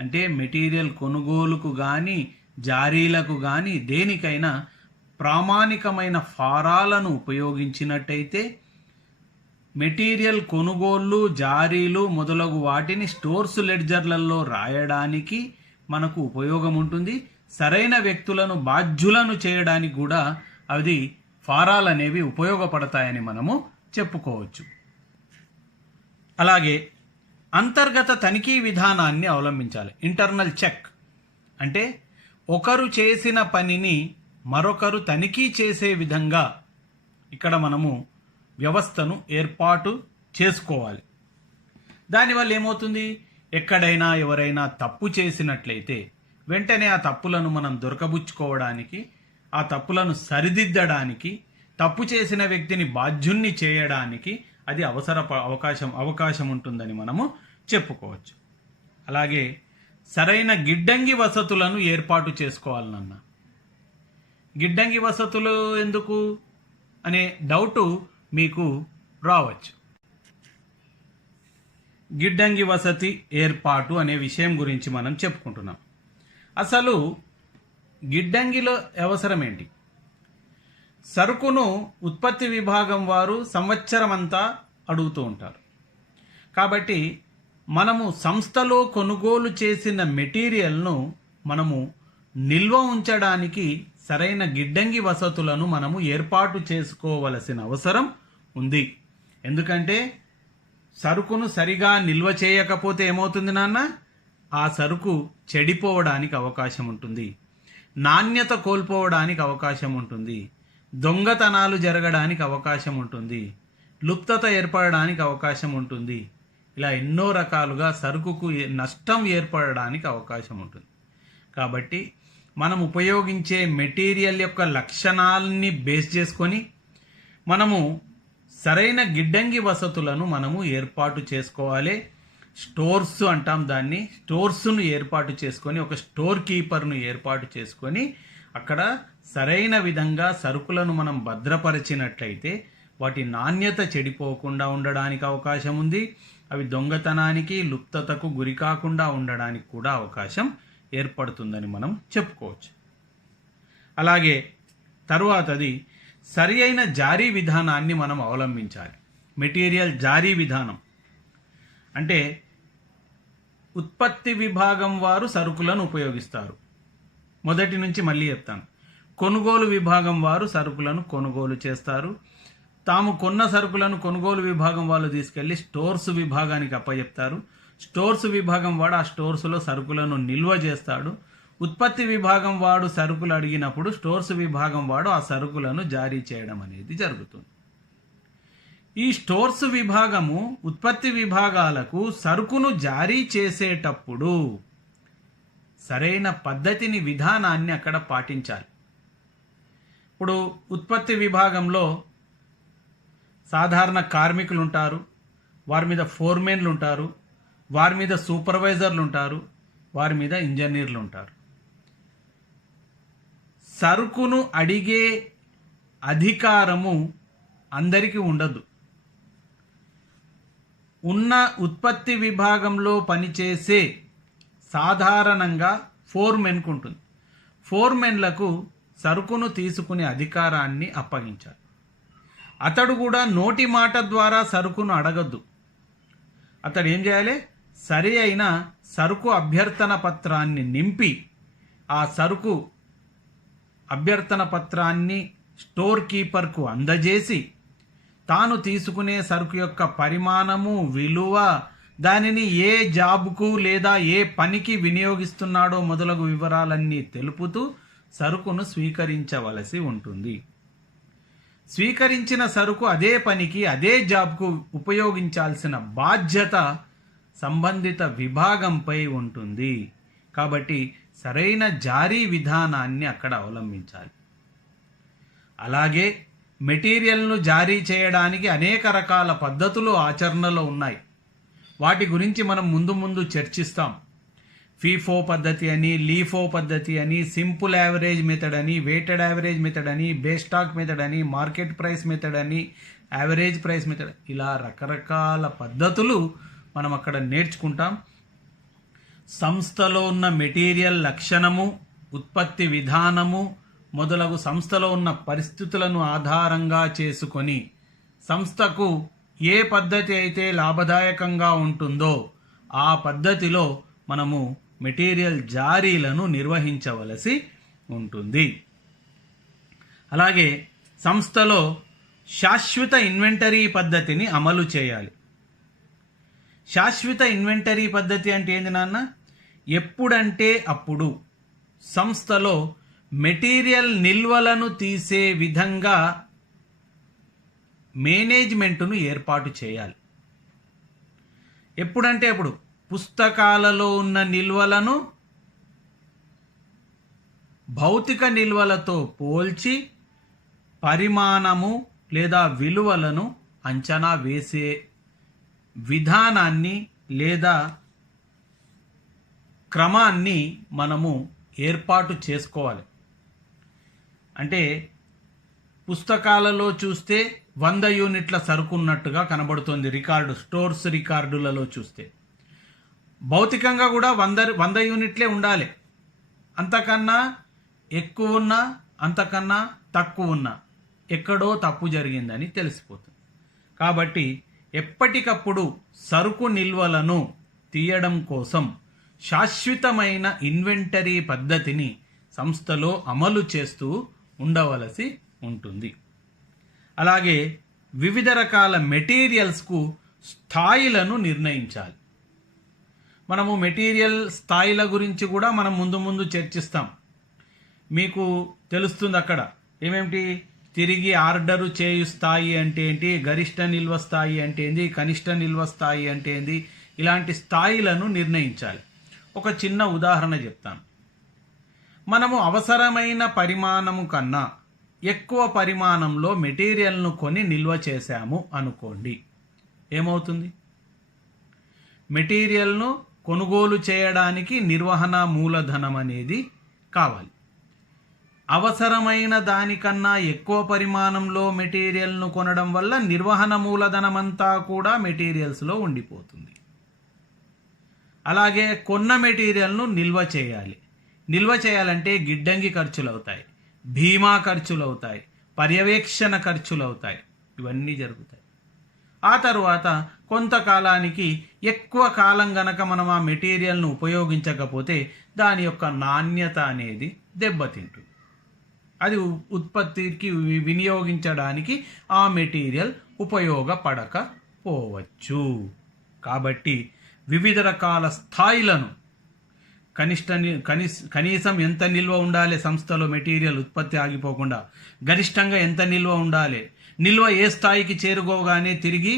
అంటే మెటీరియల్ కొనుగోలుకు కానీ జారీలకు కానీ దేనికైనా ప్రామాణికమైన ఫారాలను ఉపయోగించినట్టయితే మెటీరియల్ కొనుగోళ్ళు జారీలు మొదలగు వాటిని స్టోర్స్ లెడ్జర్లలో రాయడానికి మనకు ఉపయోగం ఉంటుంది. సరైన వ్యక్తులను బాధ్యులను చేయడానికి కూడా అది ఫారాలు అనేవి ఉపయోగపడతాయని మనము చెప్పుకోవచ్చు. అలాగే అంతర్గత తనిఖీ విధానాన్ని అవలంబించాలి. ఇంటర్నల్ చెక్ అంటే ఒకరు చేసిన పనిని మరొకరు తనిఖీ చేసే విధంగా ఇక్కడ మనము వ్యవస్థను ఏర్పాటు చేసుకోవాలి. దానివల్ల ఏమవుతుంది, ఎక్కడైనా ఎవరైనా తప్పు చేసినట్లయితే వెంటనే ఆ తప్పులను మనం దొరకబుచ్చుకోవడానికి, ఆ తప్పులను సరిదిద్దడానికి, తప్పు చేసిన వ్యక్తిని బాధ్యుణ్ణి చేయడానికి అది అవకాశం ఉంటుందని మనము చెప్పుకోవచ్చు. అలాగే సరైన గిడ్డంగి వసతులను ఏర్పాటు చేసుకోవాలన్న. గిడ్డంగి వసతులు ఎందుకు అనే డౌటు మీకు రావచ్చు. గిడ్డంగి వసతి ఏర్పాటు అనే విషయం గురించి మనం చెప్పుకుంటున్నాం. అసలు గిడ్డంగిలో అవసరం ఏంటి? సరుకును ఉత్పత్తి విభాగం వారు సంవత్సరం అంతా అడుగుతూ ఉంటారు. కాబట్టి మనము సంస్థలో కొనుగోలు చేసిన మెటీరియల్ను మనము నిల్వ ఉంచడానికి సరైన గిడ్డంగి వసతులను మనము ఏర్పాటు చేసుకోవలసిన అవసరం ఉంది. ఎందుకంటే సరుకును సరిగా నిల్వ చేయకపోతే ఏమవుతుంది నాన్న, ఆ సరుకు చెడిపోవడానికి అవకాశం ఉంటుంది, నాణ్యత కోల్పోవడానికి అవకాశం ఉంటుంది, దొంగతనాలు జరగడానికి అవకాశం ఉంటుంది, లుప్తత ఏర్పడడానికి అవకాశం ఉంటుంది. ఇలా ఎన్నో రకాలుగా సరుకుకు నష్టం ఏర్పడడానికి అవకాశం ఉంటుంది. కాబట్టి మనం ఉపయోగించే మెటీరియల్ యొక్క లక్షణాలని బేస్ చేసుకొని మనము సరైన గిడ్డంగి వసతులను మనము ఏర్పాటు చేసుకోవాలి. స్టోర్స్ అంటాం దాన్ని. స్టోర్స్ను ఏర్పాటు చేసుకొని ఒక స్టోర్ కీపర్ను ఏర్పాటు చేసుకొని అక్కడ సరైన విధంగా సరుకులను మనం భద్రపరిచినట్లయితే వాటి నాణ్యత చెడిపోకుండా ఉండడానికి అవకాశం ఉంది. అవి దొంగతనానికి లుప్తతకు గురి కాకుండా ఉండడానికి కూడా అవకాశం ఏర్పడుతుందని మనం చెప్పుకోవచ్చు. అలాగే తరువాతది సరి అయిన జారీ విధానాన్ని మనం అవలంబించాలి. మెటీరియల్ జారీ విధానం అంటే ఉత్పత్తి విభాగం వారు సరుకులను ఉపయోగిస్తారు. మొదటి నుంచి మళ్ళీ చెప్తాను. కొనుగోలు విభాగం వారు సరుకులను కొనుగోలు చేస్తారు. తాము కొన్న సరుకులను కొనుగోలు విభాగం వాళ్ళు తీసుకెళ్లి స్టోర్స్ విభాగానికి అప్పచెప్తారు. స్టోర్స్ విభాగం వాడు ఆ స్టోర్స్లో సరుకులను నిల్వ చేస్తాడు. ఉత్పత్తి విభాగం వాడు సరుకులు అడిగినప్పుడు స్టోర్స్ విభాగం వాడు ఆ సరుకులను జారీ చేయడం అనేది జరుగుతుంది. ఈ స్టోర్స్ విభాగము ఉత్పత్తి విభాగాలకు సరుకును జారీ చేసేటప్పుడు సరైన పద్ధతిని విధానాన్ని అక్కడ పాటించాలి. ఇప్పుడు ఉత్పత్తి విభాగంలో సాధారణ కార్మికులు ఉంటారు, వారి మీద ఫోర్మెన్లు ఉంటారు, వారి మీద సూపర్వైజర్లు ఉంటారు, వారి మీద ఇంజనీర్లు ఉంటారు. సరుకును అడిగే అధికారము అందరికీ ఉండదు. ఉన్న ఉత్పత్తి విభాగంలో పనిచేసే సాధారణంగా ఫోర్మెన్కు ఉంటుంది. ఫోర్మెన్లకు సరుకును తీసుకునే అధికారాన్ని అప్పగించాలి. అతడు కూడా నోటి మాట ద్వారా సరుకును అడగద్దు. అతడు ఏం చేయాలి? సరి అయిన సరుకు అభ్యర్థన పత్రాన్ని నింపి ఆ సరుకు అభ్యర్థన పత్రాన్ని స్టోర్ కీపర్కు అందజేసి తాను తీసుకునే సరుకు యొక్క పరిమాణము, విలువ, దానిని ఏ జాబ్కు లేదా ఏ పనికి వినియోగిస్తున్నాడో మొదలగు వివరాలన్నీ తెలుపుతూ సరుకును స్వీకరించవలసి ఉంటుంది. స్వీకరించిన సరుకు అదే పనికి అదే జాబ్కు ఉపయోగించాల్సిన బాధ్యత సంబంధిత విభాగంపై ఉంటుంది. కాబట్టి సరైన జారీ విధానాన్ని అక్కడ అవలంబించాలి. అలాగే మెటీరియల్ను జారీ చేయడానికి అనేక రకాల పద్ధతులు ఆచరణలో ఉన్నాయి. వాటి గురించి మనం ముందు చర్చిస్తాం. ఫీఫో పద్ధతి అని, లీఫో పద్ధతి అని, సింపుల్ యావరేజ్ మెథడ్ అని, వెయిటెడ్ యావరేజ్ మెథడ్ అని, బేస్ స్టాక్ మెథడ్ అని, మార్కెట్ ప్రైస్ మెథడ్ అని, యావరేజ్ ప్రైస్ మెథడ్, ఇలా రకరకాల పద్ధతులు మనం అక్కడ నేర్చుకుంటాం. సంస్థలో ఉన్న మెటీరియల్ లక్షణము, ఉత్పత్తి విధానము మొదలగు సంస్థలో ఉన్న పరిస్థితులను ఆధారంగా చేసుకొని సంస్థకు ఏ పద్ధతి అయితే లాభదాయకంగా ఉంటుందో ఆ పద్ధతిలో మనము మెటీరియల్ జారీలను నిర్వహించవలసి ఉంటుంది. అలాగే సంస్థలో శాశ్వత ఇన్వెంటరీ పద్ధతిని అమలు చేయాలి. శాశ్వత ఇన్వెంటరీ పద్ధతి అంటే ఏంది నాన్న? ఎప్పుడంటే అప్పుడు సంస్థలో మెటీరియల్ నిల్వలను తీసే విధంగా మేనేజ్మెంటును ఏర్పాటు చేయాలి. ఎప్పుడంటే అప్పుడు పుస్తకాలలో ఉన్న నిల్వలను భౌతిక నిల్వలతో పోల్చి పరిమాణము లేదా విలువలను అంచనా వేసే విధానాన్ని లేదా క్రమాన్ని మనము ఏర్పాటు చేసుకోవాలి. అంటే పుస్తకాలలో చూస్తే 100 యూనిట్ల సరుకు ఉన్నట్టుగా కనబడుతుంది స్టోర్స్ రికార్డులలో చూస్తే. భౌతికంగా కూడా 100 యూనిట్లే ఉండాలి. అంతకన్నా ఎక్కువ ఉన్నా అంతకన్నా తక్కువ ఉన్నా ఎక్కడో తప్పు జరిగిందని తెలిసిపోతుంది. కాబట్టి ఎప్పటికప్పుడు సరుకు నిల్వలను తీయడం కోసం శాశ్వతమైన ఇన్వెంటరీ పద్ధతిని సంస్థలో అమలు చేస్తూ ఉండవలసి ఉంటుంది. అలాగే వివిధ రకాల మెటీరియల్స్కు స్థాయిలను నిర్ణయించాలి. మనము మెటీరియల్ స్థాయిల గురించి కూడా మనం ముందు చర్చిస్తాం. మీకు తెలుస్తుంది అక్కడ ఏమేమిటి, తిరిగి ఆర్డరు చేయు స్థాయి అంటే ఏంటి, గరిష్ట నిల్వ స్థాయి అంటే ఏంది, కనిష్ట నిల్వ స్థాయి అంటే ఏంది, ఇలాంటి స్థాయిలను నిర్ణయించాలి. ఒక చిన్న ఉదాహరణ చెప్తాను. మనము అవసరమైన పరిమాణము కన్నా ఎక్కువ పరిమాణంలో మెటీరియల్ను కొని నిల్వ చేశాము అనుకోండి, ఏమవుతుంది? మెటీరియల్ను కొనుగోలు చేయడానికి నిర్వహణ మూలధనం అనేది కావాలి. అవసరమైన దానికన్నా ఎక్కువ పరిమాణంలో మెటీరియల్ను కొనడం వల్ల నిర్వహణ మూలధనం అంతా కూడా మెటీరియల్స్లో ఉండిపోతుంది. అలాగే కొన్న మెటీరియల్ను నిల్వ చేయాలి. నిల్వ చేయాలంటే గిడ్డంగి ఖర్చులు అవుతాయి, బీమా ఖర్చులు అవుతాయి, పర్యవేక్షణ ఖర్చులు అవుతాయి, ఇవన్నీ జరుగుతాయి. ఆ తరువాత కొంతకాలానికి ఎక్కువ కాలం గనక మనం ఆ మెటీరియల్ను ఉపయోగించకపోతే దాని యొక్క నాణ్యత అనేది దెబ్బతింటుంది. అది ఉత్పత్తికి వినియోగించడానికి ఆ మెటీరియల్ ఉపయోగపడకపోవచ్చు. కాబట్టి వివిధ రకాల స్థాయిలను కనీసం ఎంత నిల్వ ఉండాలి సంస్థలో మెటీరియల్ ఉత్పత్తి ఆగిపోకుండా, గరిష్టంగా ఎంత నిల్వ ఉండాలి, నిల్వ ఏ స్థాయికి చేరుకోగానే తిరిగి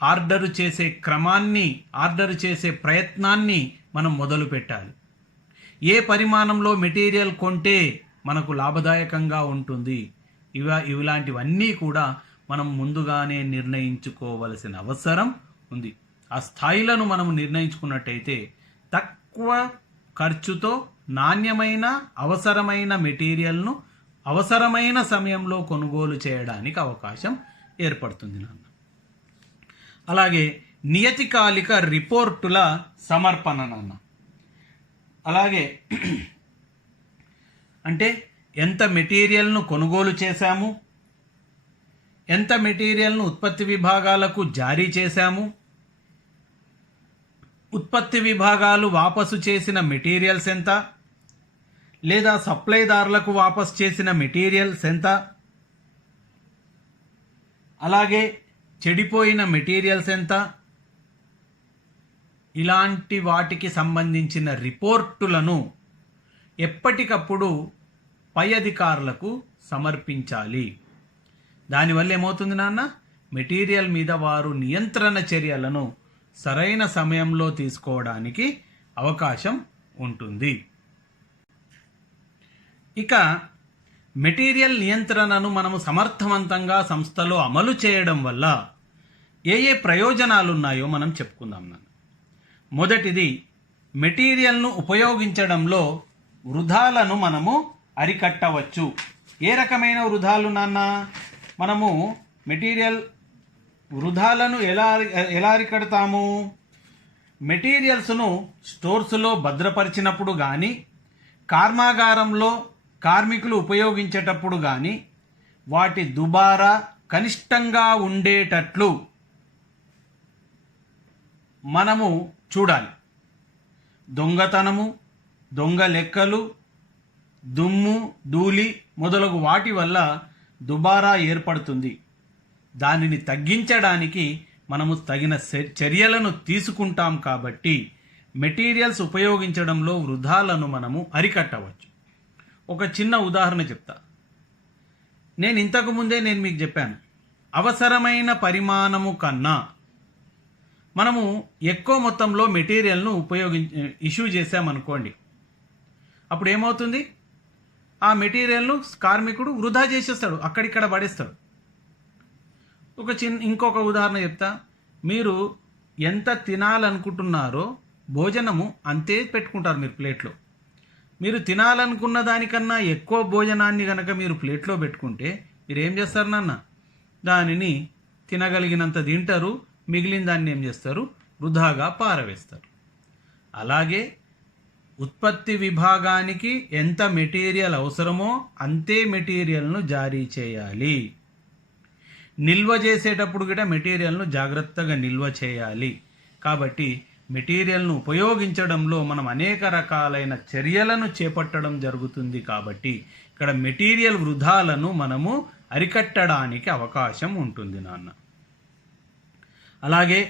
ఆర్డరు చేసే క్రమాన్ని, ఆర్డరు చేసే ప్రయత్నాన్ని మనం మొదలు పెట్టాలి. ఏ పరిమాణంలో మెటీరియల్ కొంటే మనకు లాభదాయకంగా ఉంటుంది, ఇలాంటివన్నీ కూడా మనం ముందుగానే నిర్ణయించుకోవలసిన అవసరం ఉంది. ఆ స్థాయిలను మనం నిర్ణయించుకున్నట్టయితే తక్కువ ఖర్చుతో నాణ్యమైన అవసరమైన మెటీరియల్ను అవసరమైన సమయంలో కొనుగోలు చేయడానికి అవకాశం ఏర్పడుతుంది నాన్న. అలాగే నియతికాలిక రిపోర్టుల సమర్పణ నాన్న. అలాగే అంటే ఎంత మెటీరియల్ను కొనుగోలు చేశాము, ఎంత మెటీరియల్ను ఉత్పత్తి విభాగాలకు జారీ చేశాము, ఉత్పత్తి విభాగాలు వాపసు చేసిన మెటీరియల్స్ ఎంత, లేదా సప్లైదారులకు వాపసు చేసిన మెటీరియల్స్ ఎంత, అలాగే చెడిపోయిన మెటీరియల్స్ ఎంత, ఇలాంటి వాటికి సంబంధించిన రిపోర్టులను ఎప్పటికప్పుడు పై అధికారులకు సమర్పించాలి. దానివల్ల ఏమవుతుంది నాన్న, మెటీరియల్ మీద వారు నియంత్రణ చర్యలను సరైన సమయంలో తీసుకోవడానికి అవకాశం ఉంటుంది. ఇక మెటీరియల్ నియంత్రణను మనము సమర్థవంతంగా సంస్థలో అమలు చేయడం వల్ల ఏ ఏ ప్రయోజనాలు ఉన్నాయో మనం చెప్పుకుందాం నాన్న. మొదటిది, మెటీరియల్ను ఉపయోగించడంలో వృధాలను మనము అరికట్టవచ్చు. ఏ రకమైన వృధాలు నాన్న? మనము మెటీరియల్ వృధాలను ఎలా అరికడతాము? మెటీరియల్స్ను స్టోర్స్లో భద్రపరిచినప్పుడు కానీ, కర్మాగారంలో కార్మికులు ఉపయోగించేటప్పుడు కానీ వాటి దుబారా కనిష్టంగా ఉండేటట్లు మనము చూడాలి. దొంగతనము, దొంగ లెక్కలు, దుమ్ము, ధూళి మొదలగు వాటి వల్ల దుబారా ఏర్పడుతుంది. దానిని తగ్గించడానికి మనము తగిన చర్యలను తీసుకుంటాం. కాబట్టి మెటీరియల్స్ ఉపయోగించడంలో వృధాలను మనము అరికట్టవచ్చు. ఒక చిన్న ఉదాహరణ చెప్తా. ఇంతకు ముందే మీకు చెప్పాను, అవసరమైన పరిమాణము కన్నా మనము ఎక్కువ మొత్తంలో మెటీరియల్ను ఇష్యూ చేసామనుకోండి, అప్పుడు ఏమవుతుంది? ఆ మెటీరియల్ను కార్మికుడు వృధా చేసేస్తాడు, అక్కడిక్కడ పడేస్తాడు. ఇంకొక ఉదాహరణ చెప్తా. మీరు ఎంత తినాలనుకుంటున్నారో భోజనము అంతే పెట్టుకుంటారు మీరు ప్లేట్లో. మీరు తినాలనుకున్న దానికన్నా ఎక్కువ భోజనాన్ని కనుక మీరు ప్లేట్లో పెట్టుకుంటే మీరు ఏం చేస్తారు నాన్న? దానిని తినగలిగినంత తింటారు, మిగిలిన దాన్ని ఏం చేస్తారు? వృధాగా పారవేస్తారు. అలాగే ఉత్పత్తి విభాగానికి ఎంత మెటీరియల్ అవసరమో అంతే మెటీరియల్ను జారీ చేయాలి. నిల్వ చేసేటప్పుడు కూడా మెటీరియల్ను జాగ్రత్తగా నిల్వ చేయాలి. కాబట్టి మెటీరియల్ను ఉపయోగించడంలో మనం అనేక రకాలైన చర్యలను చేపట్టడం జరుగుతుంది. కాబట్టి ఇక్కడ మెటీరియల్ వృధాలను మనము అరికట్టడానికి అవకాశం ఉంటుంది నాన్న. అలాగే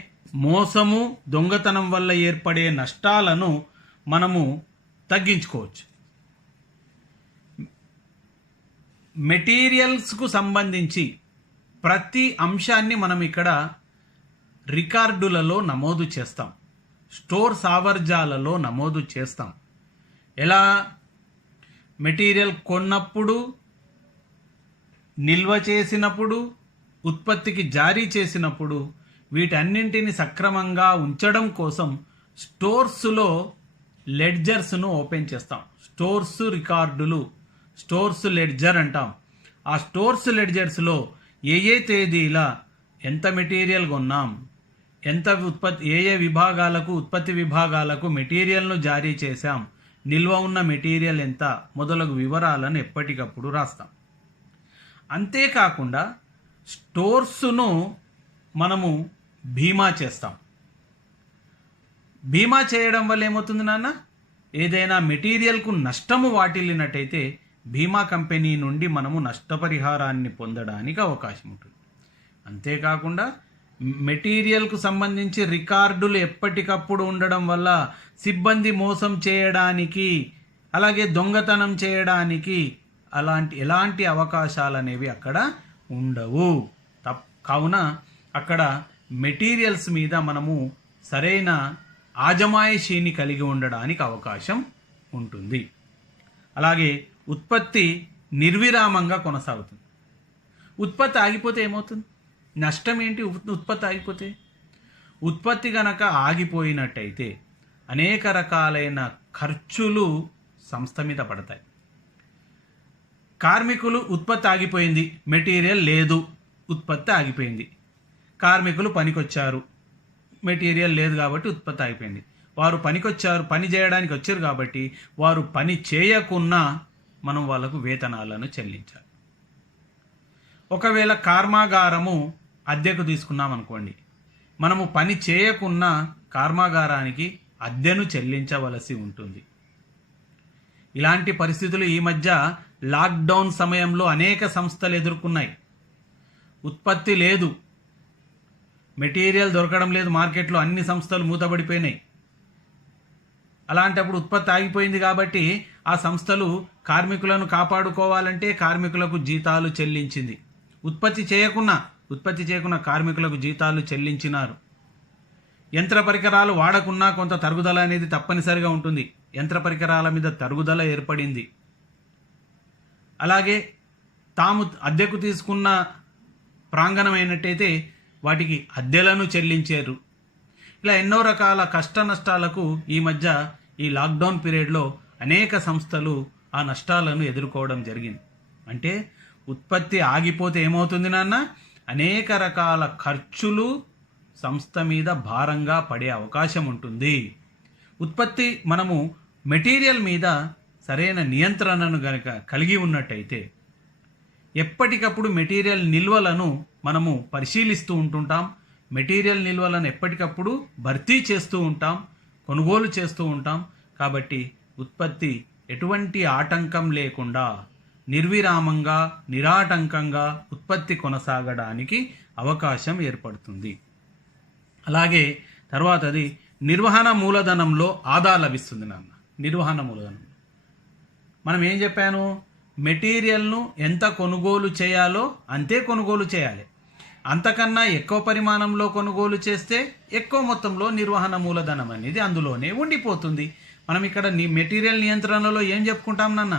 మోసము, దొంగతనం వల్ల ఏర్పడే నష్టాలను మనము తగ్గించుకోవచ్చు. మెటీరియల్స్కు సంబంధించి ప్రతి అంశాన్ని మనం ఇక్కడ రికార్డులలో నమోదు చేస్తాం, స్టోర్ సావర్జాలలో నమోదు చేస్తాం. ఎలా? మెటీరియల్ కొన్నప్పుడు, నిల్వ చేసినప్పుడు, ఉత్పత్తికి జారీ చేసినప్పుడు వీటన్నింటిని సక్రమంగా ఉంచడం కోసం స్టోర్స్లో లెడ్జర్స్ను ఓపెన్ చేస్తాం. స్టోర్స్ రికార్డులు, స్టోర్స్ లెడ్జర్ అంటాం. ఆ స్టోర్స్ లెడ్జర్స్లో ఏ తేదీల ఎంత మెటీరియల్ కొన్నాం, ఎంత ఏ విభాగాలకు, ఉత్పత్తి విభాగాలకు మెటీరియల్ను జారీ చేశాం, నిల్వ ఉన్న మెటీరియల్ ఎంత మొదలగు వివరాలను ఎప్పటికప్పుడు రాస్తాం. అంతేకాకుండా స్టోర్స్ను మనము బీమా చేస్తాం. బీమా చేయడం వల్ల ఏమవుతుంది నాన్న? ఏదైనా మెటీరియల్కు నష్టము వాటిల్లినట్టయితే బీమా కంపెనీ నుండి మనము నష్టపరిహారాన్ని పొందడానికి అవకాశం ఉంటుంది. అంతేకాకుండా మెటీరియల్కు సంబంధించి రికార్డులు ఎప్పటికప్పుడు ఉండడం వల్ల సిబ్బంది మోసం చేయడానికి, అలాగే దొంగతనం చేయడానికి ఎలాంటి అవకాశాలు అనేవి అక్కడ ఉండవు. కావున అక్కడ మెటీరియల్స్ మీద మనము సరైన ఆజమాయిషీని కలిగి ఉండడానికి అవకాశం ఉంటుంది. అలాగే ఉత్పత్తి నిర్విరామంగా కొనసాగుతుంది. ఉత్పత్తి ఆగిపోతే ఏమవుతుంది? నష్టం ఏంటి? ఉత్పత్తి ఆగిపోతే ఉత్పత్తి గనక ఆగిపోయినట్టయితే అనేక రకాలైన ఖర్చులు సంస్థ మీద పడతాయి. కార్మికులు, ఉత్పత్తి ఆగిపోయింది, మెటీరియల్ లేదు, ఉత్పత్తి ఆగిపోయింది. కార్మికులు పనికొచ్చారు, మెటీరియల్ లేదు కాబట్టి ఉత్పత్తి ఆగిపోయింది. వారు పనికొచ్చారు, పని చేయడానికి వచ్చారు కాబట్టి వారు పని చేయకున్నా మనం వాళ్ళకు వేతనాలను చెల్లించాలి. ఒకవేళ కర్మాగారము అద్దెకు తీసుకున్నాం అనుకోండి, మనము పని చేయకున్నా కర్మాగారానికి అద్దెను చెల్లించవలసి ఉంటుంది. ఇలాంటి పరిస్థితులు ఈ మధ్య లాక్డౌన్ సమయంలో అనేక సంస్థలు ఎదుర్కొన్నాయి. ఉత్పత్తి లేదు, మెటీరియల్ దొరకడం లేదు, మార్కెట్లో అన్ని సంస్థలు మూతపడిపోయినాయి. అలాంటప్పుడు ఉత్పత్తి ఆగిపోయింది కాబట్టి ఆ సంస్థలు కార్మికులను కాపాడుకోవాలంటే కార్మికులకు జీతాలు చెల్లించింది. ఉత్పత్తి చేయకున్న కార్మికులకు జీతాలు చెల్లించినారు. యంత్ర పరికరాలు వాడకున్నా కొంత తరుగుదల అనేది తప్పనిసరిగా ఉంటుంది. యంత్ర పరికరాల మీద తరుగుదల ఏర్పడింది. అలాగే తాము అద్దెకు తీసుకున్న ప్రాంగణం అయినట్టయితే వాటికి అద్దెలను చెల్లించారు. ఇలా ఎన్నో రకాల కష్ట నష్టాలకు ఈ మధ్య ఈ లాక్డౌన్ పీరియడ్లో అనేక సంస్థలు ఆ నష్టాలను ఎదుర్కోవడం జరిగింది. అంటే ఉత్పత్తి ఆగిపోతే ఏమవుతుంది నాన్న? అనేక రకాల ఖర్చులు సంస్థ మీద భారంగా పడే అవకాశం ఉంటుంది. ఉత్పత్తి మనము మెటీరియల్ మీద సరైన నియంత్రణను గనక కలిగి ఉన్నట్టయితే ఎప్పటికప్పుడు మెటీరియల్ నిల్వలను మనము పరిశీలిస్తూ ఉంటుంటాం. మెటీరియల్ నిల్వలను ఎప్పటికప్పుడు భర్తీ చేస్తూ ఉంటాం, కొనుగోలు చేస్తూ ఉంటాం. కాబట్టి ఉత్పత్తి ఎటువంటి ఆటంకం లేకుండా నిర్విరామంగా నిరాటంకంగా ఉత్పత్తి కొనసాగడానికి అవకాశం ఏర్పడుతుంది. అలాగే తర్వాతది నిర్వహణ మూలధనంలో ఆదా లభిస్తుంది నాన్న. నిర్వహణ మూలధనం మనం ఏం చెప్పాను? మెటీరియల్ను ఎంత కొనుగోలు చేయాలో అంతే కొనుగోలు చేయాలి. అంతకన్నా ఎక్కువ పరిమాణంలో కొనుగోలు చేస్తే ఎక్కువ మొత్తంలో నిర్వహణ మూలధనం అనేది అందులోనే ఉండిపోతుంది. మనం ఇక్కడ మెటీరియల్ నియంత్రణలో ఏం చెప్పుకుంటాం నాన్న?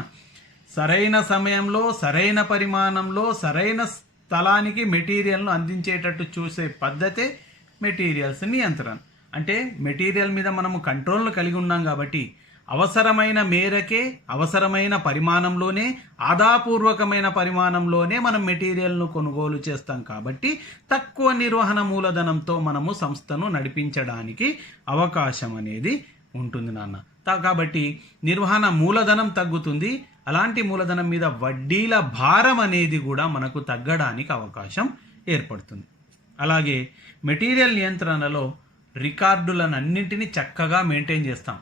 సరైన సమయంలో సరైన పరిమాణంలో సరైన స్థలానికి మెటీరియల్ను అందించేటట్టు చూసే పద్ధతే మెటీరియల్స్ నియంత్రణ. అంటే మెటీరియల్ మీద మనము కంట్రోల్ను కలిగి ఉన్నాం కాబట్టి అవసరమైన మేరకే అవసరమైన పరిమాణంలోనే ఆదాపూర్వకమైన పరిమాణంలోనే మనం మెటీరియల్ను కొనుగోలు చేస్తాం. కాబట్టి తక్కువ నిర్వహణ మూలధనంతో మనము సంస్థను నడిపించడానికి అవకాశం అనేది ఉంటుంది నాన్న. కాబట్టి నిర్వహణ మూలధనం తగ్గుతుంది. అలాంటి మూలధనం మీద వడ్డీల భారం అనేది కూడా మనకు తగ్గడానికి అవకాశం ఏర్పడుతుంది. అలాగే మెటీరియల్ నియంత్రణలో రికార్డులనన్నింటినీ చక్కగా మెయింటైన్ చేస్తాం.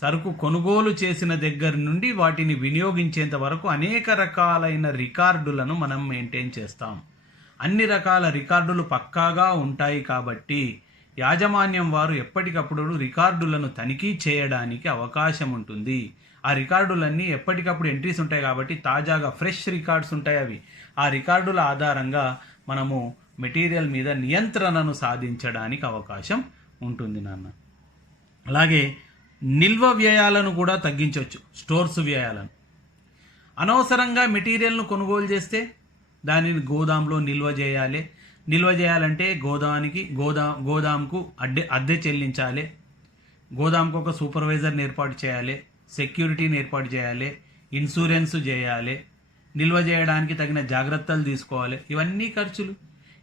సరుకు కొనుగోలు చేసిన దగ్గర నుండి వాటిని వినియోగించేంత వరకు అనేక రకాలైన రికార్డులను మనం మెయింటైన్ చేస్తాం. అన్ని రకాల రికార్డులు పక్కాగా ఉంటాయి కాబట్టి యాజమాన్యం వారు ఎప్పటికప్పుడు రికార్డులను తనిఖీ చేయడానికి అవకాశం ఉంటుంది. ఆ రికార్డులన్నీ ఎప్పటికప్పుడు ఎంట్రీస్ ఉంటాయి కాబట్టి తాజాగా ఫ్రెష్ రికార్డ్స్ ఉంటాయి. అవి ఆ రికార్డుల ఆధారంగా మనము మెటీరియల్ మీద నియంత్రణను సాధించడానికి అవకాశం ఉంటుంది నాన్న. అలాగే నిల్వ వ్యయాలను కూడా తగ్గించవచ్చు. స్టోర్స్ వ్యయాలను అనవసరంగా మెటీరియల్ను కొనుగోలు చేస్తే దానిని గోదాంలో నిల్వ చేయాలి. నిల్వ చేయాలంటే గోదాంకు అద్దె చెల్లించాలి. గోదాంకు ఒక సూపర్వైజర్ని ఏర్పాటు చేయాలి, సెక్యూరిటీని ఏర్పాటు చేయాలి, ఇన్సూరెన్స్ చేయాలి, నిల్వ చేయడానికి తగిన జాగ్రత్తలు తీసుకోవాలి. ఇవన్నీ ఖర్చులు.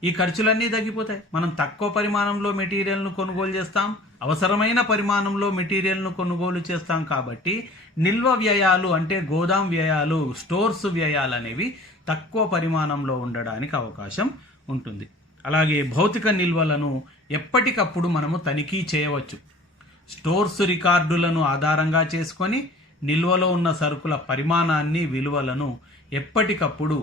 ఈ ఖర్చులన్నీ తగ్గిపోతాయి. మనం తక్కువ పరిమాణంలో మెటీరియల్ను కొనుగోలు చేస్తాం, అవసరమైన పరిమాణంలో మెటీరియల్ను కొనుగోలు చేస్తాం. కాబట్టి నిల్వ వ్యయాలు అంటే గోదాం వ్యయాలు, స్టోర్స్ వ్యయాలు అనేవి తక్కువ పరిమాణంలో ఉండడానికి అవకాశం ఉంటుంది. అలాగే భౌతిక నిల్వలను ఎప్పటికప్పుడు మనము తనిఖీ చేయవచ్చు. స్టోర్స్ రికార్డులను ఆధారంగా చేసుకొని నిల్వలో ఉన్న సరుకుల పరిమాణాన్ని విలువలను ఎప్పటికప్పుడు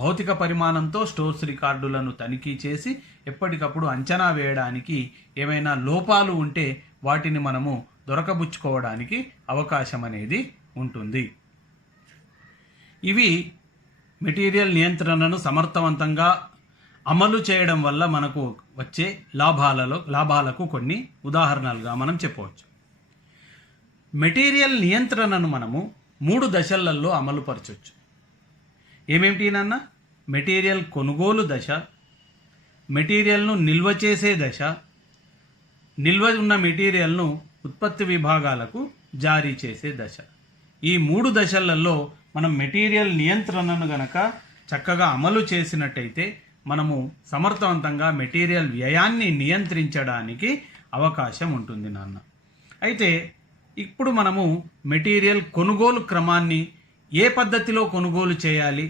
భౌతిక పరిమాణంతో స్టోర్స్ రికార్డులను తనిఖీ చేసి ఎప్పటికప్పుడు అంచనా వేయడానికి ఏమైనా లోపాలు ఉంటే వాటిని మనము దొరకబుచ్చుకోవడానికి అవకాశం అనేది ఉంటుంది. ఇవి మెటీరియల్ నియంత్రణను సమర్థవంతంగా అమలు చేయడం వల్ల మనకు వచ్చే లాభాలకు కొన్ని ఉదాహరణలుగా మనం చెప్పవచ్చు. మెటీరియల్ నియంత్రణను మనము 3 దశలలో అమలుపరచవచ్చు. ఏమేమిటి నాన్న? మెటీరియల్ కొనుగోలు దశ, మెటీరియల్ను నిల్వ చేసే దశ, నిల్వ ఉన్న మెటీరియల్ను ఉత్పత్తి విభాగాలకు జారీ చేసే దశ. ఈ 3 దశలలో మనం మెటీరియల్ నియంత్రణను గనక చక్కగా అమలు చేసినట్టయితే మనము సమర్థవంతంగా మెటీరియల్ వ్యయాన్ని నియంత్రించడానికి అవకాశం ఉంటుంది నాన్న. అయితే ఇప్పుడు మనము మెటీరియల్ కొనుగోలు క్రమాన్ని ఏ పద్ధతిలో కొనుగోలు చేయాలి,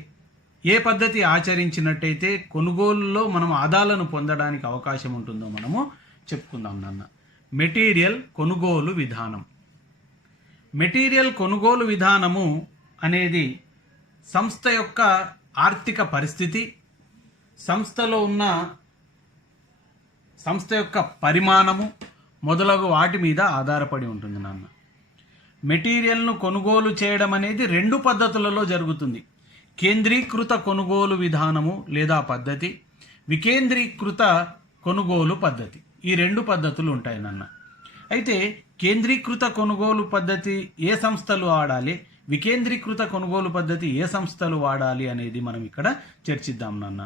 ఏ పద్ధతి ఆచరించినట్టయితే కొనుగోలులో మనం ఆదాలను పొందడానికి అవకాశం ఉంటుందో మనము చెప్పుకుందాం నాన్న. మెటీరియల్ కొనుగోలు విధానం. మెటీరియల్ కొనుగోలు విధానము అనేది సంస్థ యొక్క ఆర్థిక పరిస్థితి, సంస్థలో ఉన్న సంస్థ యొక్క పరిమాణము మొదలగు వాటి మీద ఆధారపడి ఉంటుంది నాన్న. మెటీరియల్ను కొనుగోలు చేయడం అనేది 2 పద్ధతులలో జరుగుతుంది. కేంద్రీకృత కొనుగోలు విధానము లేదా పద్ధతి, వికేంద్రీకృత కొనుగోలు పద్ధతి. ఈ 2 పద్ధతులు ఉంటాయి నాన్న. అయితే కేంద్రీకృత కొనుగోలు పద్ధతి ఏ సంస్థలు వాడాలి, వికేంద్రీకృత కొనుగోలు పద్ధతి ఏ సంస్థలు వాడాలి అనేది మనం ఇక్కడ చర్చిద్దాం నాన్న.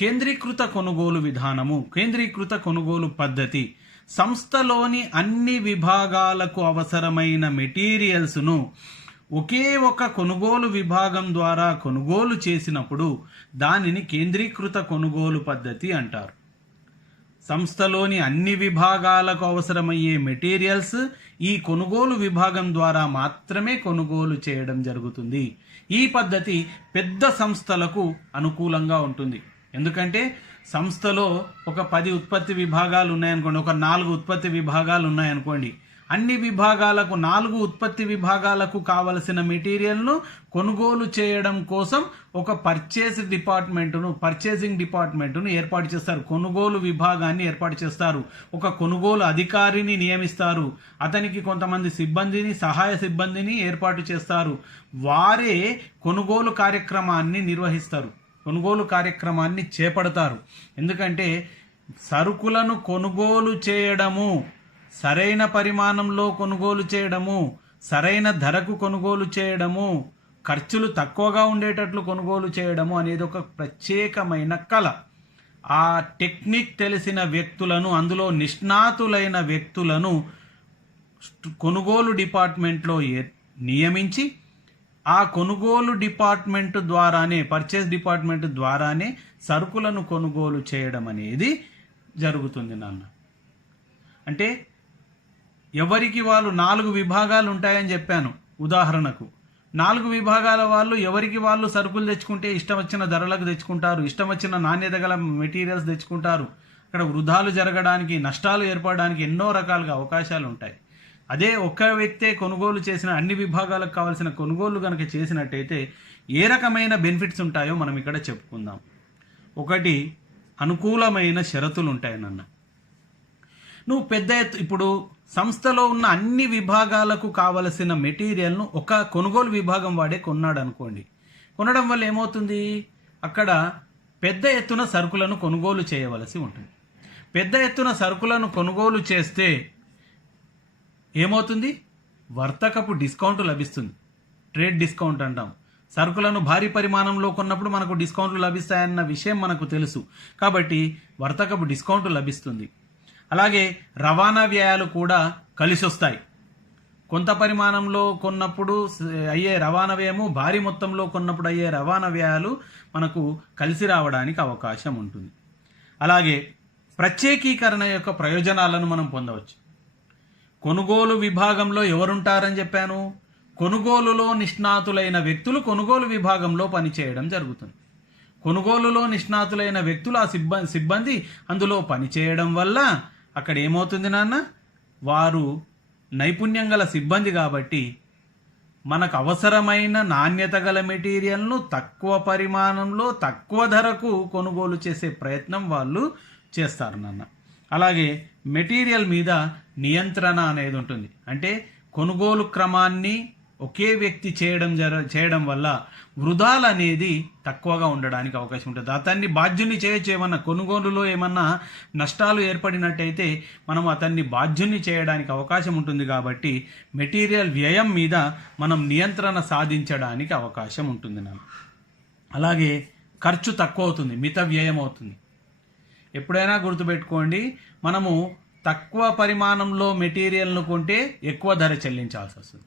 కేంద్రీకృత కొనుగోలు విధానము, కేంద్రీకృత కొనుగోలు పద్ధతి సంస్థలోని అన్ని విభాగాలకు అవసరమైన మెటీరియల్స్ను ఒకే ఒక కొనుగోలు విభాగం ద్వారా కొనుగోలు చేసినప్పుడు దానిని కేంద్రీకృత కొనుగోలు పద్ధతి అంటారు. సంస్థలోని అన్ని విభాగాలకు అవసరమయ్యే మెటీరియల్స్ ఈ కొనుగోలు విభాగం ద్వారా మాత్రమే కొనుగోలు చేయడం జరుగుతుంది. ఈ పద్ధతి పెద్ద సంస్థలకు అనుకూలంగా ఉంటుంది. ఎందుకంటే సంస్థలో ఒక 10 ఉత్పత్తి విభాగాలు ఉన్నాయనుకోండి, ఒక 4 ఉత్పత్తి విభాగాలు ఉన్నాయనుకోండి, అన్ని విభాగాలకు 4 ఉత్పత్తి విభాగాలకు కావలసిన మెటీరియల్ను కొనుగోలు చేయడం కోసం ఒక పర్చేసింగ్ డిపార్ట్మెంట్ను ఏర్పాటు చేస్తారు. కొనుగోలు విభాగాన్ని ఏర్పాటు చేస్తారు. ఒక కొనుగోలు అధికారిని నియమిస్తారు. అతనికి కొంతమంది సిబ్బందిని, సహాయ సిబ్బందిని ఏర్పాటు చేస్తారు. వారే కొనుగోలు కార్యక్రమాన్ని నిర్వహిస్తారు, కొనుగోలు కార్యక్రమాన్ని చేపడతారు. ఎందుకంటే సరుకులను కొనుగోలు చేయడము, సరైన పరిమాణంలో కొనుగోలు చేయడము, సరైన ధరకు కొనుగోలు చేయడము, ఖర్చులు తక్కువగా ఉండేటట్లు కొనుగోలు చేయడము అనేది ఒక ప్రత్యేకమైన కళ. ఆ టెక్నిక్ తెలిసిన వ్యక్తులను, అందులో నిష్ణాతులైన వ్యక్తులను కొనుగోలు డిపార్ట్మెంట్లో నియమించి ఆ కొనుగోలు డిపార్ట్మెంట్ ద్వారానే, పర్చేస్ డిపార్ట్మెంట్ ద్వారానే సరుకులను కొనుగోలు చేయడం అనేది జరుగుతుంది నాన్న. అంటే ఎవరికి వాళ్ళు 4 విభాగాలు ఉంటాయని చెప్పాను. ఉదాహరణకు 4 విభాగాల వాళ్ళు ఎవరికి వాళ్ళు సరుకులు తెచ్చుకుంటే ఇష్టం వచ్చిన ధరలకు తెచ్చుకుంటారు, ఇష్టం వచ్చిన నాణ్యత గల మెటీరియల్స్ తెచ్చుకుంటారు. అక్కడ వృధాలు జరగడానికి, నష్టాలు ఏర్పడడానికి ఎన్నో రకాలుగా అవకాశాలు ఉంటాయి. అదే ఒక్క వ్యక్తే కొనుగోలు చేసిన అన్ని విభాగాలకు కావాల్సిన కొనుగోలు కనుక చేసినట్టయితే ఏ రకమైన బెనిఫిట్స్ ఉంటాయో మనం ఇక్కడ చెప్పుకుందాం. ఒకటి, అనుకూలమైన షరతులు ఉంటాయి నాన్న. నువ్వు ఇప్పుడు సంస్థలో ఉన్న అన్ని విభాగాలకు కావలసిన మెటీరియల్ను ఒక కొనుగోలు విభాగం వాడే కొన్నాడు అనుకోండి. కొనడం వల్ల ఏమవుతుంది, అక్కడ పెద్ద ఎత్తున సరుకులను కొనుగోలు చేయవలసి ఉంటుంది. పెద్ద ఎత్తున సరుకులను కొనుగోలు చేస్తే ఏమవుతుంది, వర్తకపు డిస్కౌంట్ లభిస్తుంది. ట్రేడ్ డిస్కౌంట్ అంటాం. సరుకులను భారీ పరిమాణంలో కొన్నప్పుడు మనకు డిస్కౌంట్లు లభిస్తాయన్న విషయం మనకు తెలుసు. కాబట్టి వర్తకపు డిస్కౌంట్ లభిస్తుంది. అలాగే రవాణా వ్యయాలు కూడా కలిసి వస్తాయి. కొంత పరిమాణంలో కొన్నప్పుడు అయ్యే రవాణా వ్యయము, భారీ మొత్తంలో కొన్నప్పుడు అయ్యే రవాణా వ్యయాలు మనకు కలిసి రావడానికి అవకాశం ఉంటుంది. అలాగే ప్రత్యేకీకరణ యొక్క ప్రయోజనాలను మనం పొందవచ్చు. కొనుగోలు విభాగంలో ఎవరుంటారని చెప్పాను, కొనుగోలులో నిష్ణాతులైన వ్యక్తులు కొనుగోలు విభాగంలో పనిచేయడం జరుగుతుంది. కొనుగోలులో నిష్ణాతులైన వ్యక్తులు, ఆ సిబ్బంది అందులో పనిచేయడం వల్ల అక్కడ ఏమవుతుంది నాన్న, వారు నైపుణ్యం గల సిబ్బంది కాబట్టి మనకు అవసరమైన నాణ్యత గల మెటీరియల్ను తక్కువ పరిమాణంలో తక్కువ ధరకు కొనుగోలు చేసే ప్రయత్నం వాళ్ళు చేస్తారు నాన్న. అలాగే మెటీరియల్ మీద నియంత్రణ అనేది ఉంటుంది. అంటే కొనుగోలు క్రమాన్ని ఒకే వ్యక్తి చేయడం వల్ల వృధాలు అనేది తక్కువగా ఉండడానికి అవకాశం ఉంటుంది. అతన్ని బాధ్యుని చేయొచ్చు. ఏమన్నా కొనుగోలులో ఏమన్నా నష్టాలు ఏర్పడినట్టయితే మనం అతన్ని బాధ్యుని చేయడానికి అవకాశం ఉంటుంది. కాబట్టి మెటీరియల్ వ్యయం మీద మనం నియంత్రణ సాధించడానికి అవకాశం ఉంటుంది నాన్న. అలాగే ఖర్చు తక్కువ అవుతుంది, మిత వ్యయం అవుతుంది. ఎప్పుడైనా గుర్తుపెట్టుకోండి, మనము తక్కువ పరిమాణంలో మెటీరియల్ను కొంటే ఎక్కువ ధర చెల్లించాల్సి వస్తుంది.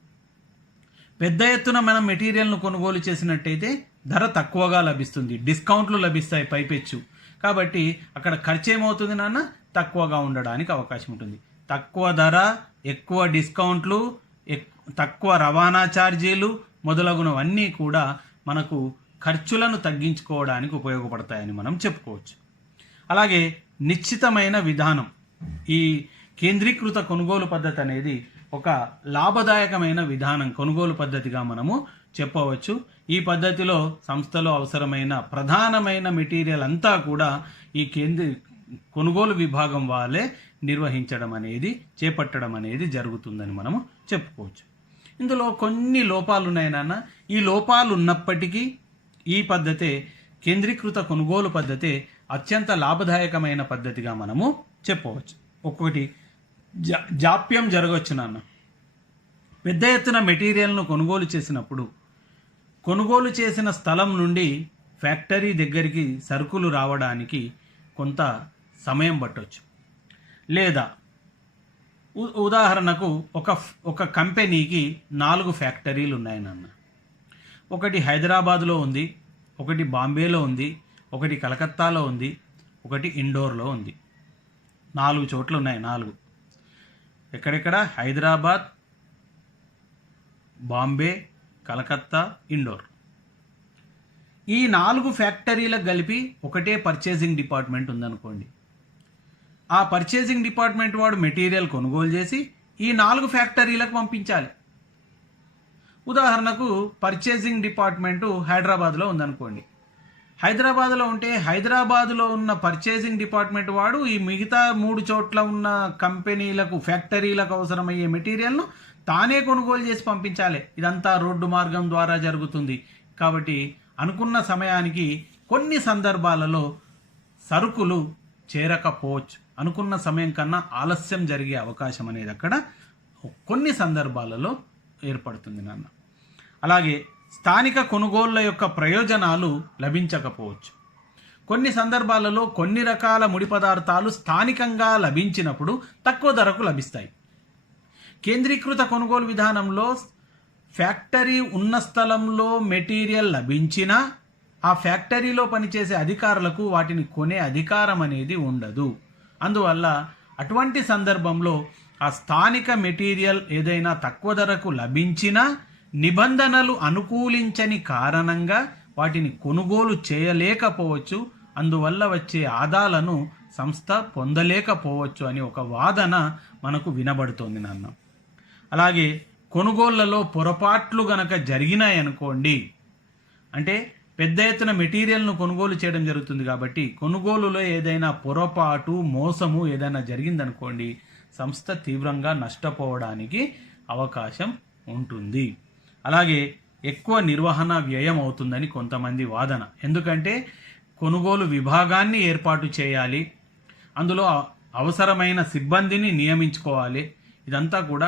పెద్ద ఎత్తున మనం మెటీరియల్ను కొనుగోలు చేసినట్టయితే ధర తక్కువగా లభిస్తుంది, డిస్కౌంట్లు లభిస్తాయి పైపెచ్చు. కాబట్టి అక్కడ ఖర్చు ఏమవుతుంది నాన్న, తక్కువగా ఉండడానికి అవకాశం ఉంటుంది. తక్కువ ధర, ఎక్కువ డిస్కౌంట్లు, తక్కువ రవాణా ఛార్జీలు మొదలగునవన్నీ కూడా మనకు ఖర్చులను తగ్గించుకోవడానికి ఉపయోగపడతాయని మనం చెప్పుకోవచ్చు. అలాగే నిశ్చితమైన విధానం. ఈ కేంద్రీకృత కొనుగోలు పద్ధతి అనేది ఒక లాభదాయకమైన విధానం, కొనుగోలు పద్ధతిగా మనము చెప్పవచ్చు. ఈ పద్ధతిలో సంస్థలో అవసరమైన ప్రధానమైన మెటీరియల్ అంతా కూడా ఈ కొనుగోలు విభాగం వాళ్ళే నిర్వహించడం అనేది, చేపట్టడం అనేది జరుగుతుందని మనము చెప్పుకోవచ్చు. ఇందులో కొన్ని లోపాలు ఉన్నాయి నాన్న. ఈ లోపాలు ఉన్నప్పటికీ ఈ పద్ధతే, కేంద్రీకృత కొనుగోలు పద్ధతే అత్యంత లాభదాయకమైన పద్ధతిగా మనము చెప్పవచ్చు. ఒక్కొక్కటి జాప్యం జరగవచ్చు నాన్న. పెద్ద ఎత్తున మెటీరియల్ను కొనుగోలు చేసినప్పుడు కొనుగోలు చేసిన స్థలం నుండి ఫ్యాక్టరీ దగ్గరికి సరుకులు రావడానికి కొంత సమయం పట్టవచ్చు. లేదా ఉదాహరణకు ఒక కంపెనీకి 4 ఫ్యాక్టరీలు ఉన్నాయి నాన్న. ఒకటి హైదరాబాద్లో ఉంది, ఒకటి బాంబేలో ఉంది, ఒకటి కలకత్తాలో ఉంది, ఒకటి ఇండోర్లో ఉంది. 4 చోట్ల ఉన్నాయి. 4 ఎక్కడెక్కడ? హైదరాబాద్, బాంబే, కలకత్తా, ఇండోర్. ఈ 4 ఫ్యాక్టరీలకు కలిపి ఒకటే పర్చేసింగ్ డిపార్ట్మెంట్ ఉందనుకోండి. ఆ పర్చేసింగ్ డిపార్ట్మెంట్ వాడు మెటీరియల్ కొనుగోలు చేసి ఈ 4 ఫ్యాక్టరీలకు పంపించాలి. ఉదాహరణకు పర్చేసింగ్ డిపార్ట్మెంటు హైదరాబాద్లో ఉందనుకోండి. హైదరాబాద్లో ఉంటే హైదరాబాద్లో ఉన్న పర్చేసింగ్ డిపార్ట్మెంట్ వాడు ఈ మిగతా 3 చోట్ల ఉన్న కంపెనీలకు, ఫ్యాక్టరీలకు అవసరమయ్యే మెటీరియల్ను తానే కొనుగోలు చేసి పంపించాలి. ఇదంతా రోడ్డు మార్గం ద్వారా జరుగుతుంది. కాబట్టి అనుకున్న సమయానికి కొన్ని సందర్భాలలో సరుకులు చేరకపోవచ్చు. అనుకున్న సమయం కన్నా ఆలస్యం జరిగే అవకాశం అనేది అక్కడ కొన్ని సందర్భాలలో ఏర్పడుతుంది నాన్న. అలాగే స్థానిక కొనుగోళ్ల యొక్క ప్రయోజనాలు లభించకపోవచ్చు. కొన్ని సందర్భాలలో కొన్ని రకాల ముడి పదార్థాలు స్థానికంగా లభించినప్పుడు తక్కువ ధరకు లభిస్తాయి. కేంద్రీకృత కొనుగోలు విధానంలో ఫ్యాక్టరీ ఉన్న స్థలంలో మెటీరియల్ లభించినా ఆ ఫ్యాక్టరీలో పనిచేసే అధికారులకు వాటిని కొనే అధికారం అనేది ఉండదు. అందువల్ల అటువంటి సందర్భంలో ఆ స్థానిక మెటీరియల్ ఏదైనా తక్కువ ధరకు లభించినా నిబంధనలు అనుకూలించని కారణంగా వాటిని కొనుగోలు చేయలేకపోవచ్చు. అందువల్ల వచ్చే ఆదాలను సంస్థ పొందలేకపోవచ్చు అని ఒక వాదన మనకు వినబడుతోంది నాన్న. అలాగే కొనుగోళ్లలో పొరపాట్లు గనక జరిగినాయనుకోండి, అంటే పెద్ద ఎత్తున మెటీరియల్ను కొనుగోలు చేయడం జరుగుతుంది కాబట్టి కొనుగోలులో ఏదైనా పొరపాటు, మోసము ఏదైనా జరిగిందనుకోండి, సంస్థ తీవ్రంగా నష్టపోవడానికి అవకాశం ఉంటుంది. అలాగే ఎక్కువ నిర్వహణ వ్యయం అవుతుందని కొంతమంది వాదన. ఎందుకంటే కొనుగోలు విభాగాన్ని ఏర్పాటు చేయాలి, అందులో అవసరమైన సిబ్బందిని నియమించుకోవాలి, ఇదంతా కూడా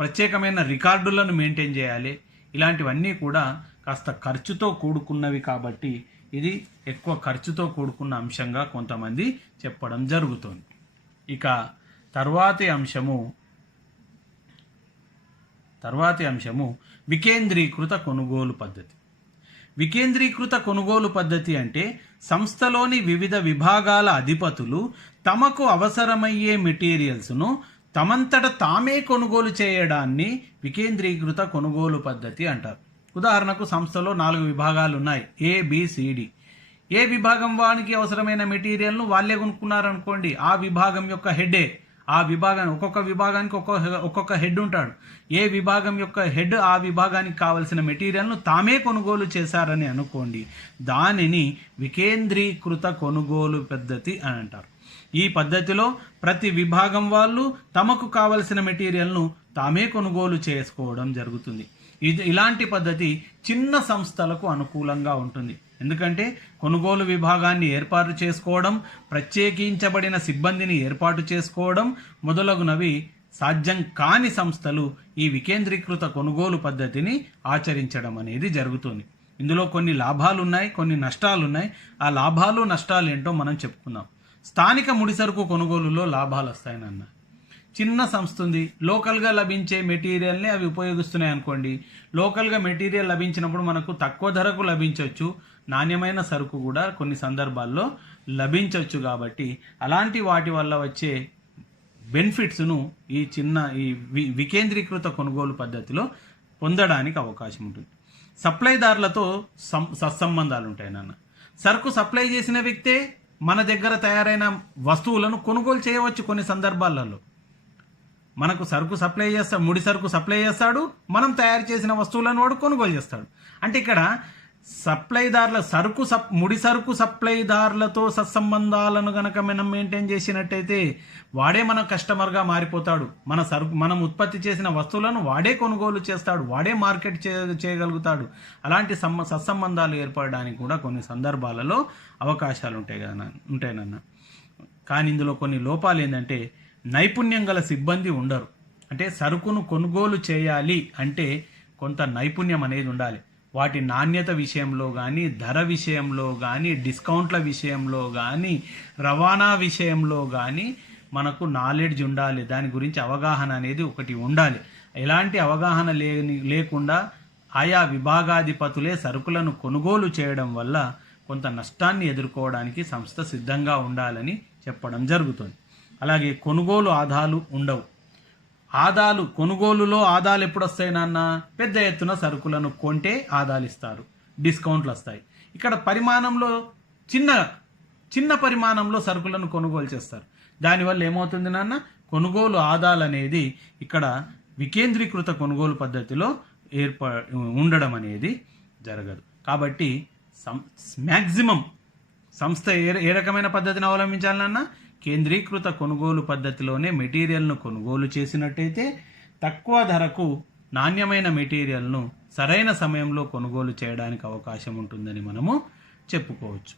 ప్రత్యేకమైన రికార్డులను మెయింటైన్ చేయాలి. ఇలాంటివన్నీ కూడా కాస్త ఖర్చుతో కూడుకున్నవి కాబట్టి ఇది ఎక్కువ ఖర్చుతో కూడుకున్న అంశంగా కొంతమంది చెప్పడం జరుగుతుంది. ఇక తర్వాతి అంశము వికేంద్రీకృత కొనుగోలు పద్ధతి. వికేంద్రీకృత కొనుగోలు పద్ధతి అంటే సంస్థలోని వివిధ విభాగాల అధిపతులు తమకు అవసరమయ్యే మెటీరియల్స్ను తమంతట తామే కొనుగోలు చేయడాన్ని వికేంద్రీకృత కొనుగోలు పద్ధతి అంటారు. ఉదాహరణకు సంస్థలో 4 విభాగాలు ఉన్నాయి, ABCD. ఏ విభాగం వానికి అవసరమైన మెటీరియల్ను వాళ్ళే కొనుక్కున్నారనుకోండి, ఆ విభాగం యొక్క హెడ్డే ఆ విభాగాన్ని, ఒక్కొక్క విభాగానికి ఒక్కొక్క హెడ్ ఉంటాడు. ఏ విభాగం యొక్క హెడ్ ఆ విభాగానికి కావలసిన మెటీరియల్ను తామే కొనుగోలు చేశారని అనుకోండి, దానిని వికేంద్రీకృత కొనుగోలు పద్ధతి అని అంటారు. ఈ పద్ధతిలో ప్రతి విభాగం వాళ్ళు తమకు కావలసిన మెటీరియల్ను తామే కొనుగోలు చేసుకోవడం జరుగుతుంది. ఇలాంటి పద్ధతి చిన్న సంస్థలకు అనుకూలంగా ఉంటుంది. ఎందుకంటే కొనుగోలు విభాగాన్ని ఏర్పాటు చేసుకోవడం, ప్రత్యేకించబడిన సిబ్బందిని ఏర్పాటు చేసుకోవడం మొదలగునవి సాధ్యం కాని సంస్థలు ఈ వికేంద్రీకృత కొనుగోలు పద్ధతిని ఆచరించడం అనేది జరుగుతుంది. ఇందులో కొన్ని లాభాలు ఉన్నాయి, కొన్ని నష్టాలు ఉన్నాయి. ఆ లాభాలు నష్టాలు ఏంటో మనం చెప్పుకుందాం. స్థానిక ముడిసరుకు కొనుగోలులో లాభాలు వస్తాయనన్న. చిన్న సంస్థ ఉంది, లోకల్గా లభించే మెటీరియల్ని అవి ఉపయోగిస్తున్నాయి అనుకోండి. లోకల్గా మెటీరియల్ లభించినప్పుడు మనకు తక్కువ ధరకు లభించవచ్చు, నాణ్యమైన సరుకు కూడా కొన్ని సందర్భాల్లో లభించవచ్చు. కాబట్టి అలాంటి వాటి వల్ల వచ్చే బెనిఫిట్స్ను ఈ వికేంద్రీకృత కొనుగోలు పద్ధతిలో పొందడానికి అవకాశం ఉంటుంది. సప్లైదారులతో సత్సంబంధాలు ఉంటాయి నాన్న. సరుకు సప్లై చేసిన వ్యక్తే మన దగ్గర తయారైన వస్తువులను కొనుగోలు చేయవచ్చు. కొన్ని సందర్భాలలో మనకు సరుకు సప్లై చేస్తాడు, ముడి సరుకు సప్లై చేస్తాడు, మనం తయారు చేసిన వస్తువులను వాడు కొనుగోలు చేస్తాడు. అంటే ఇక్కడ సప్లైదారుల ముడి సరుకు సప్లైదారులతో సత్సంబంధాలను గనక మనం మెయింటైన్ చేసినట్టయితే వాడే మన కస్టమర్గా మారిపోతాడు. మనం ఉత్పత్తి చేసిన వస్తువులను వాడే కొనుగోలు చేస్తాడు, వాడే మార్కెట్ చేయగలుగుతాడు. అలాంటి సత్సంబంధాలు ఏర్పడడానికి కూడా కొన్ని సందర్భాలలో అవకాశాలు ఉంటాయి నాన్న. కానీ ఇందులో కొన్ని లోపాలు ఏంటంటే నైపుణ్యం గల సిబ్బంది ఉండరు. అంటే సరుకును కొనుగోలు చేయాలి అంటే కొంత నైపుణ్యం అనేది ఉండాలి. వాటి నాణ్యత విషయంలో కానీ, ధర విషయంలో కానీ, డిస్కౌంట్ల విషయంలో కానీ, రవాణా విషయంలో కానీ మనకు నాలెడ్జ్ ఉండాలి. దాని గురించి అవగాహన అనేది ఒకటి ఉండాలి. ఎలాంటి అవగాహన లేకుండా ఆయా విభాగాధిపతులే సరుకులను కొనుగోలు చేయడం వల్ల కొంత నష్టాన్ని ఎదుర్కోవడానికి సంస్థ సిద్ధంగా ఉండాలని చెప్పడం జరుగుతుంది. అలాగే కొనుగోలు ఆదాలు ఉండవు. కొనుగోలులో ఆదాలు ఎప్పుడు వస్తాయి నాన్న? పెద్ద ఎత్తున సరుకులను కొంటే ఆదాలు ఇస్తారు, డిస్కౌంట్లు వస్తాయి. ఇక్కడ పరిమాణంలో చిన్న పరిమాణంలో సరుకులను కొనుగోలు చేస్తారు. దానివల్ల ఏమవుతుంది నాన్న? కొనుగోలు ఆదాలు అనేది ఇక్కడ వికేంద్రీకృత కొనుగోలు పద్ధతిలో ఉండడం అనేది జరగదు. కాబట్టి మ్యాక్సిమం సంస్థ ఏ రకమైన పద్ధతిని అవలంబించాలన్నా కేంద్రీకృత కొనుగోలు పద్ధతిలోనే మెటీరియల్ను కొనుగోలు చేసినట్టయితే తక్కువ ధరకు నాణ్యమైన మెటీరియల్ను సరైన సమయంలో కొనుగోలు చేయడానికి అవకాశం ఉంటుందని మనము చెప్పుకోవచ్చు.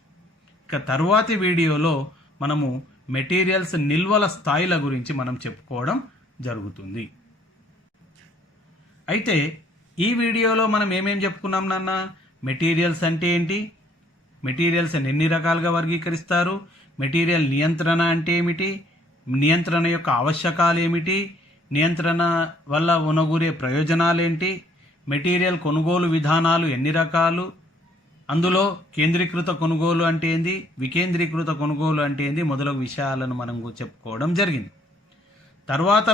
ఇక తరువాతి వీడియోలో మనము మెటీరియల్స్ నిల్వల స్థాయిల గురించి మనం చెప్పుకోవడం జరుగుతుంది. అయితే ఈ వీడియోలో మనం ఏమేం చెప్పుకున్నాం నాన్న? మెటీరియల్స్ అంటే ఏంటి, మెటీరియల్స్ ఎన్ని రకాలుగా వర్గీకరిస్తారు, మెటీరియల్ నియంత్రణ అంటే ఏమిటి, నియంత్రణ యొక్క ఆవశ్యకాలు ఏమిటి, నియంత్రణ వల్ల ఉనగూరే ప్రయోజనాలేంటి, మెటీరియల్ కొనుగోలు విధానాలు ఎన్ని రకాలు, అందులో కేంద్రీకృత కొనుగోలు అంటే ఏంది, వికేంద్రీకృత కొనుగోలు అంటే ఏంది మొదలగు విషయాలను మనం చెప్పుకోవడం జరిగింది. తర్వాత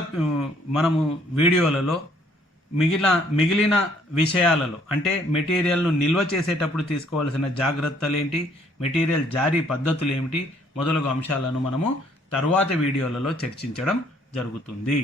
మనము వీడియోలలో మిగిలిన విషయాలలో అంటే మెటీరియల్ను నిల్వ చేసేటప్పుడు తీసుకోవాల్సిన జాగ్రత్తలు ఏంటి, మెటీరియల్ జారీ పద్ధతులు ఏమిటి మొదలగు అంశాలను మనము తరువాతి వీడియోలలో చర్చించడం జరుగుతుంది.